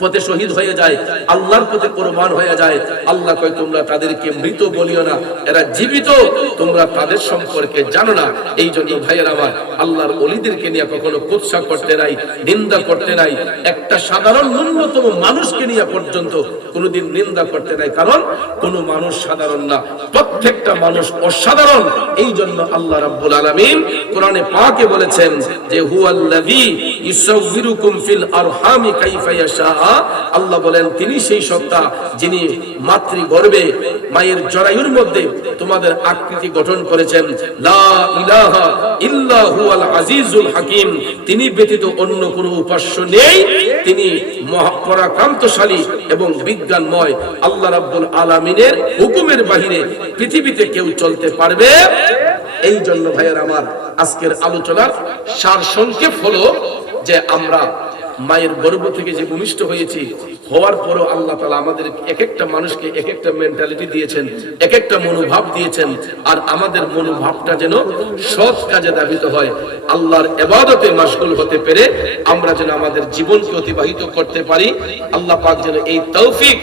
পথে শহীদ হয়ে যায়, আল্লাহর পথে কুরবান হয়ে যায়, আল্লাহ কয় তোমরা তাদেরকে মৃত বলিও না, এরা জীবিত, তোমরা তাদের সম্পর্কে জানো না। এই জন্য ভাইয়ের আমার, আল্লাহর ওলিদেরকে নিয়ে কখনো কুৎসা করতে নাই, নিন্দা করতে নাই। একটা সাধারণ ন্যূনতম মানুষকে নিয়ে পর্যন্ত কোনোদিন নিন্দা করতে নাই, কারণ কোন মানুষ সাধারণ না, প্রত্যেকটা মানুষ অসাধারণ। এই জন্য আল্লাহ রাব্বুল আলামিন কোরআনে পাকে বলেছেন যে হুয়াল্লাযী ইউসাউবিরুকুম ফিল আরহামি কাইফা ইয়াশা। আল্লাহ বলেন তিনি সেই সত্তা যিনি মাতৃগর্ভে মায়ের জরায়ুর মধ্যে তোমাদের আকৃতি গঠন করেছেন। লা ইলাহা ইল্লা হুয়াল আজিজুল হাকিম। তিনি ব্যতীত অন্য কোনো উপাস্য নেই, তিনি মহাপরাক্রান্তশালী এবং বিজ্ঞানময়। আল্লাহ রাব্বুল আলামিনের হুকুমের বাহিরে পৃথিবীতে কেউ চলতে পারবে? এই জন্য ভাইয়ের আমার, আজকের আলোচনার সারসংক্ষেপ হলো যে আমরা মায়ের গর্ভ থেকে যে ভূমিষ্ঠ হয়েছি, হওয়ার পরও আল্লাহ তাআলা আমাদের এক একটা মানুষকে এক একটা মেন্টালিটি দিয়েছেন, এক একটা মনোভাব দিয়েছেন। আর আমাদের মনোভাবটা যেন সৎ কাজে দাবিত হয়, আল্লাহর ইবাদতে মাশগুল হতে পেরে আমরা যেন আমাদের জীবনকে অতিবাহিত করতে পারি। আল্লাহ পাক যেন এই তৌফিক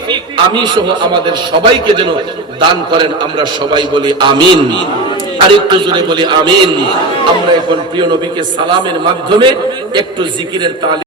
আমি সহ আমাদের সবাইকে যেন দান করেন। আমরা সবাই বলি আমিন। আর একটু জোরে বলি আমিন। আমরা এখন প্রিয় নবীকে সালামের মাধ্যমে একটু জিকিরের তালিম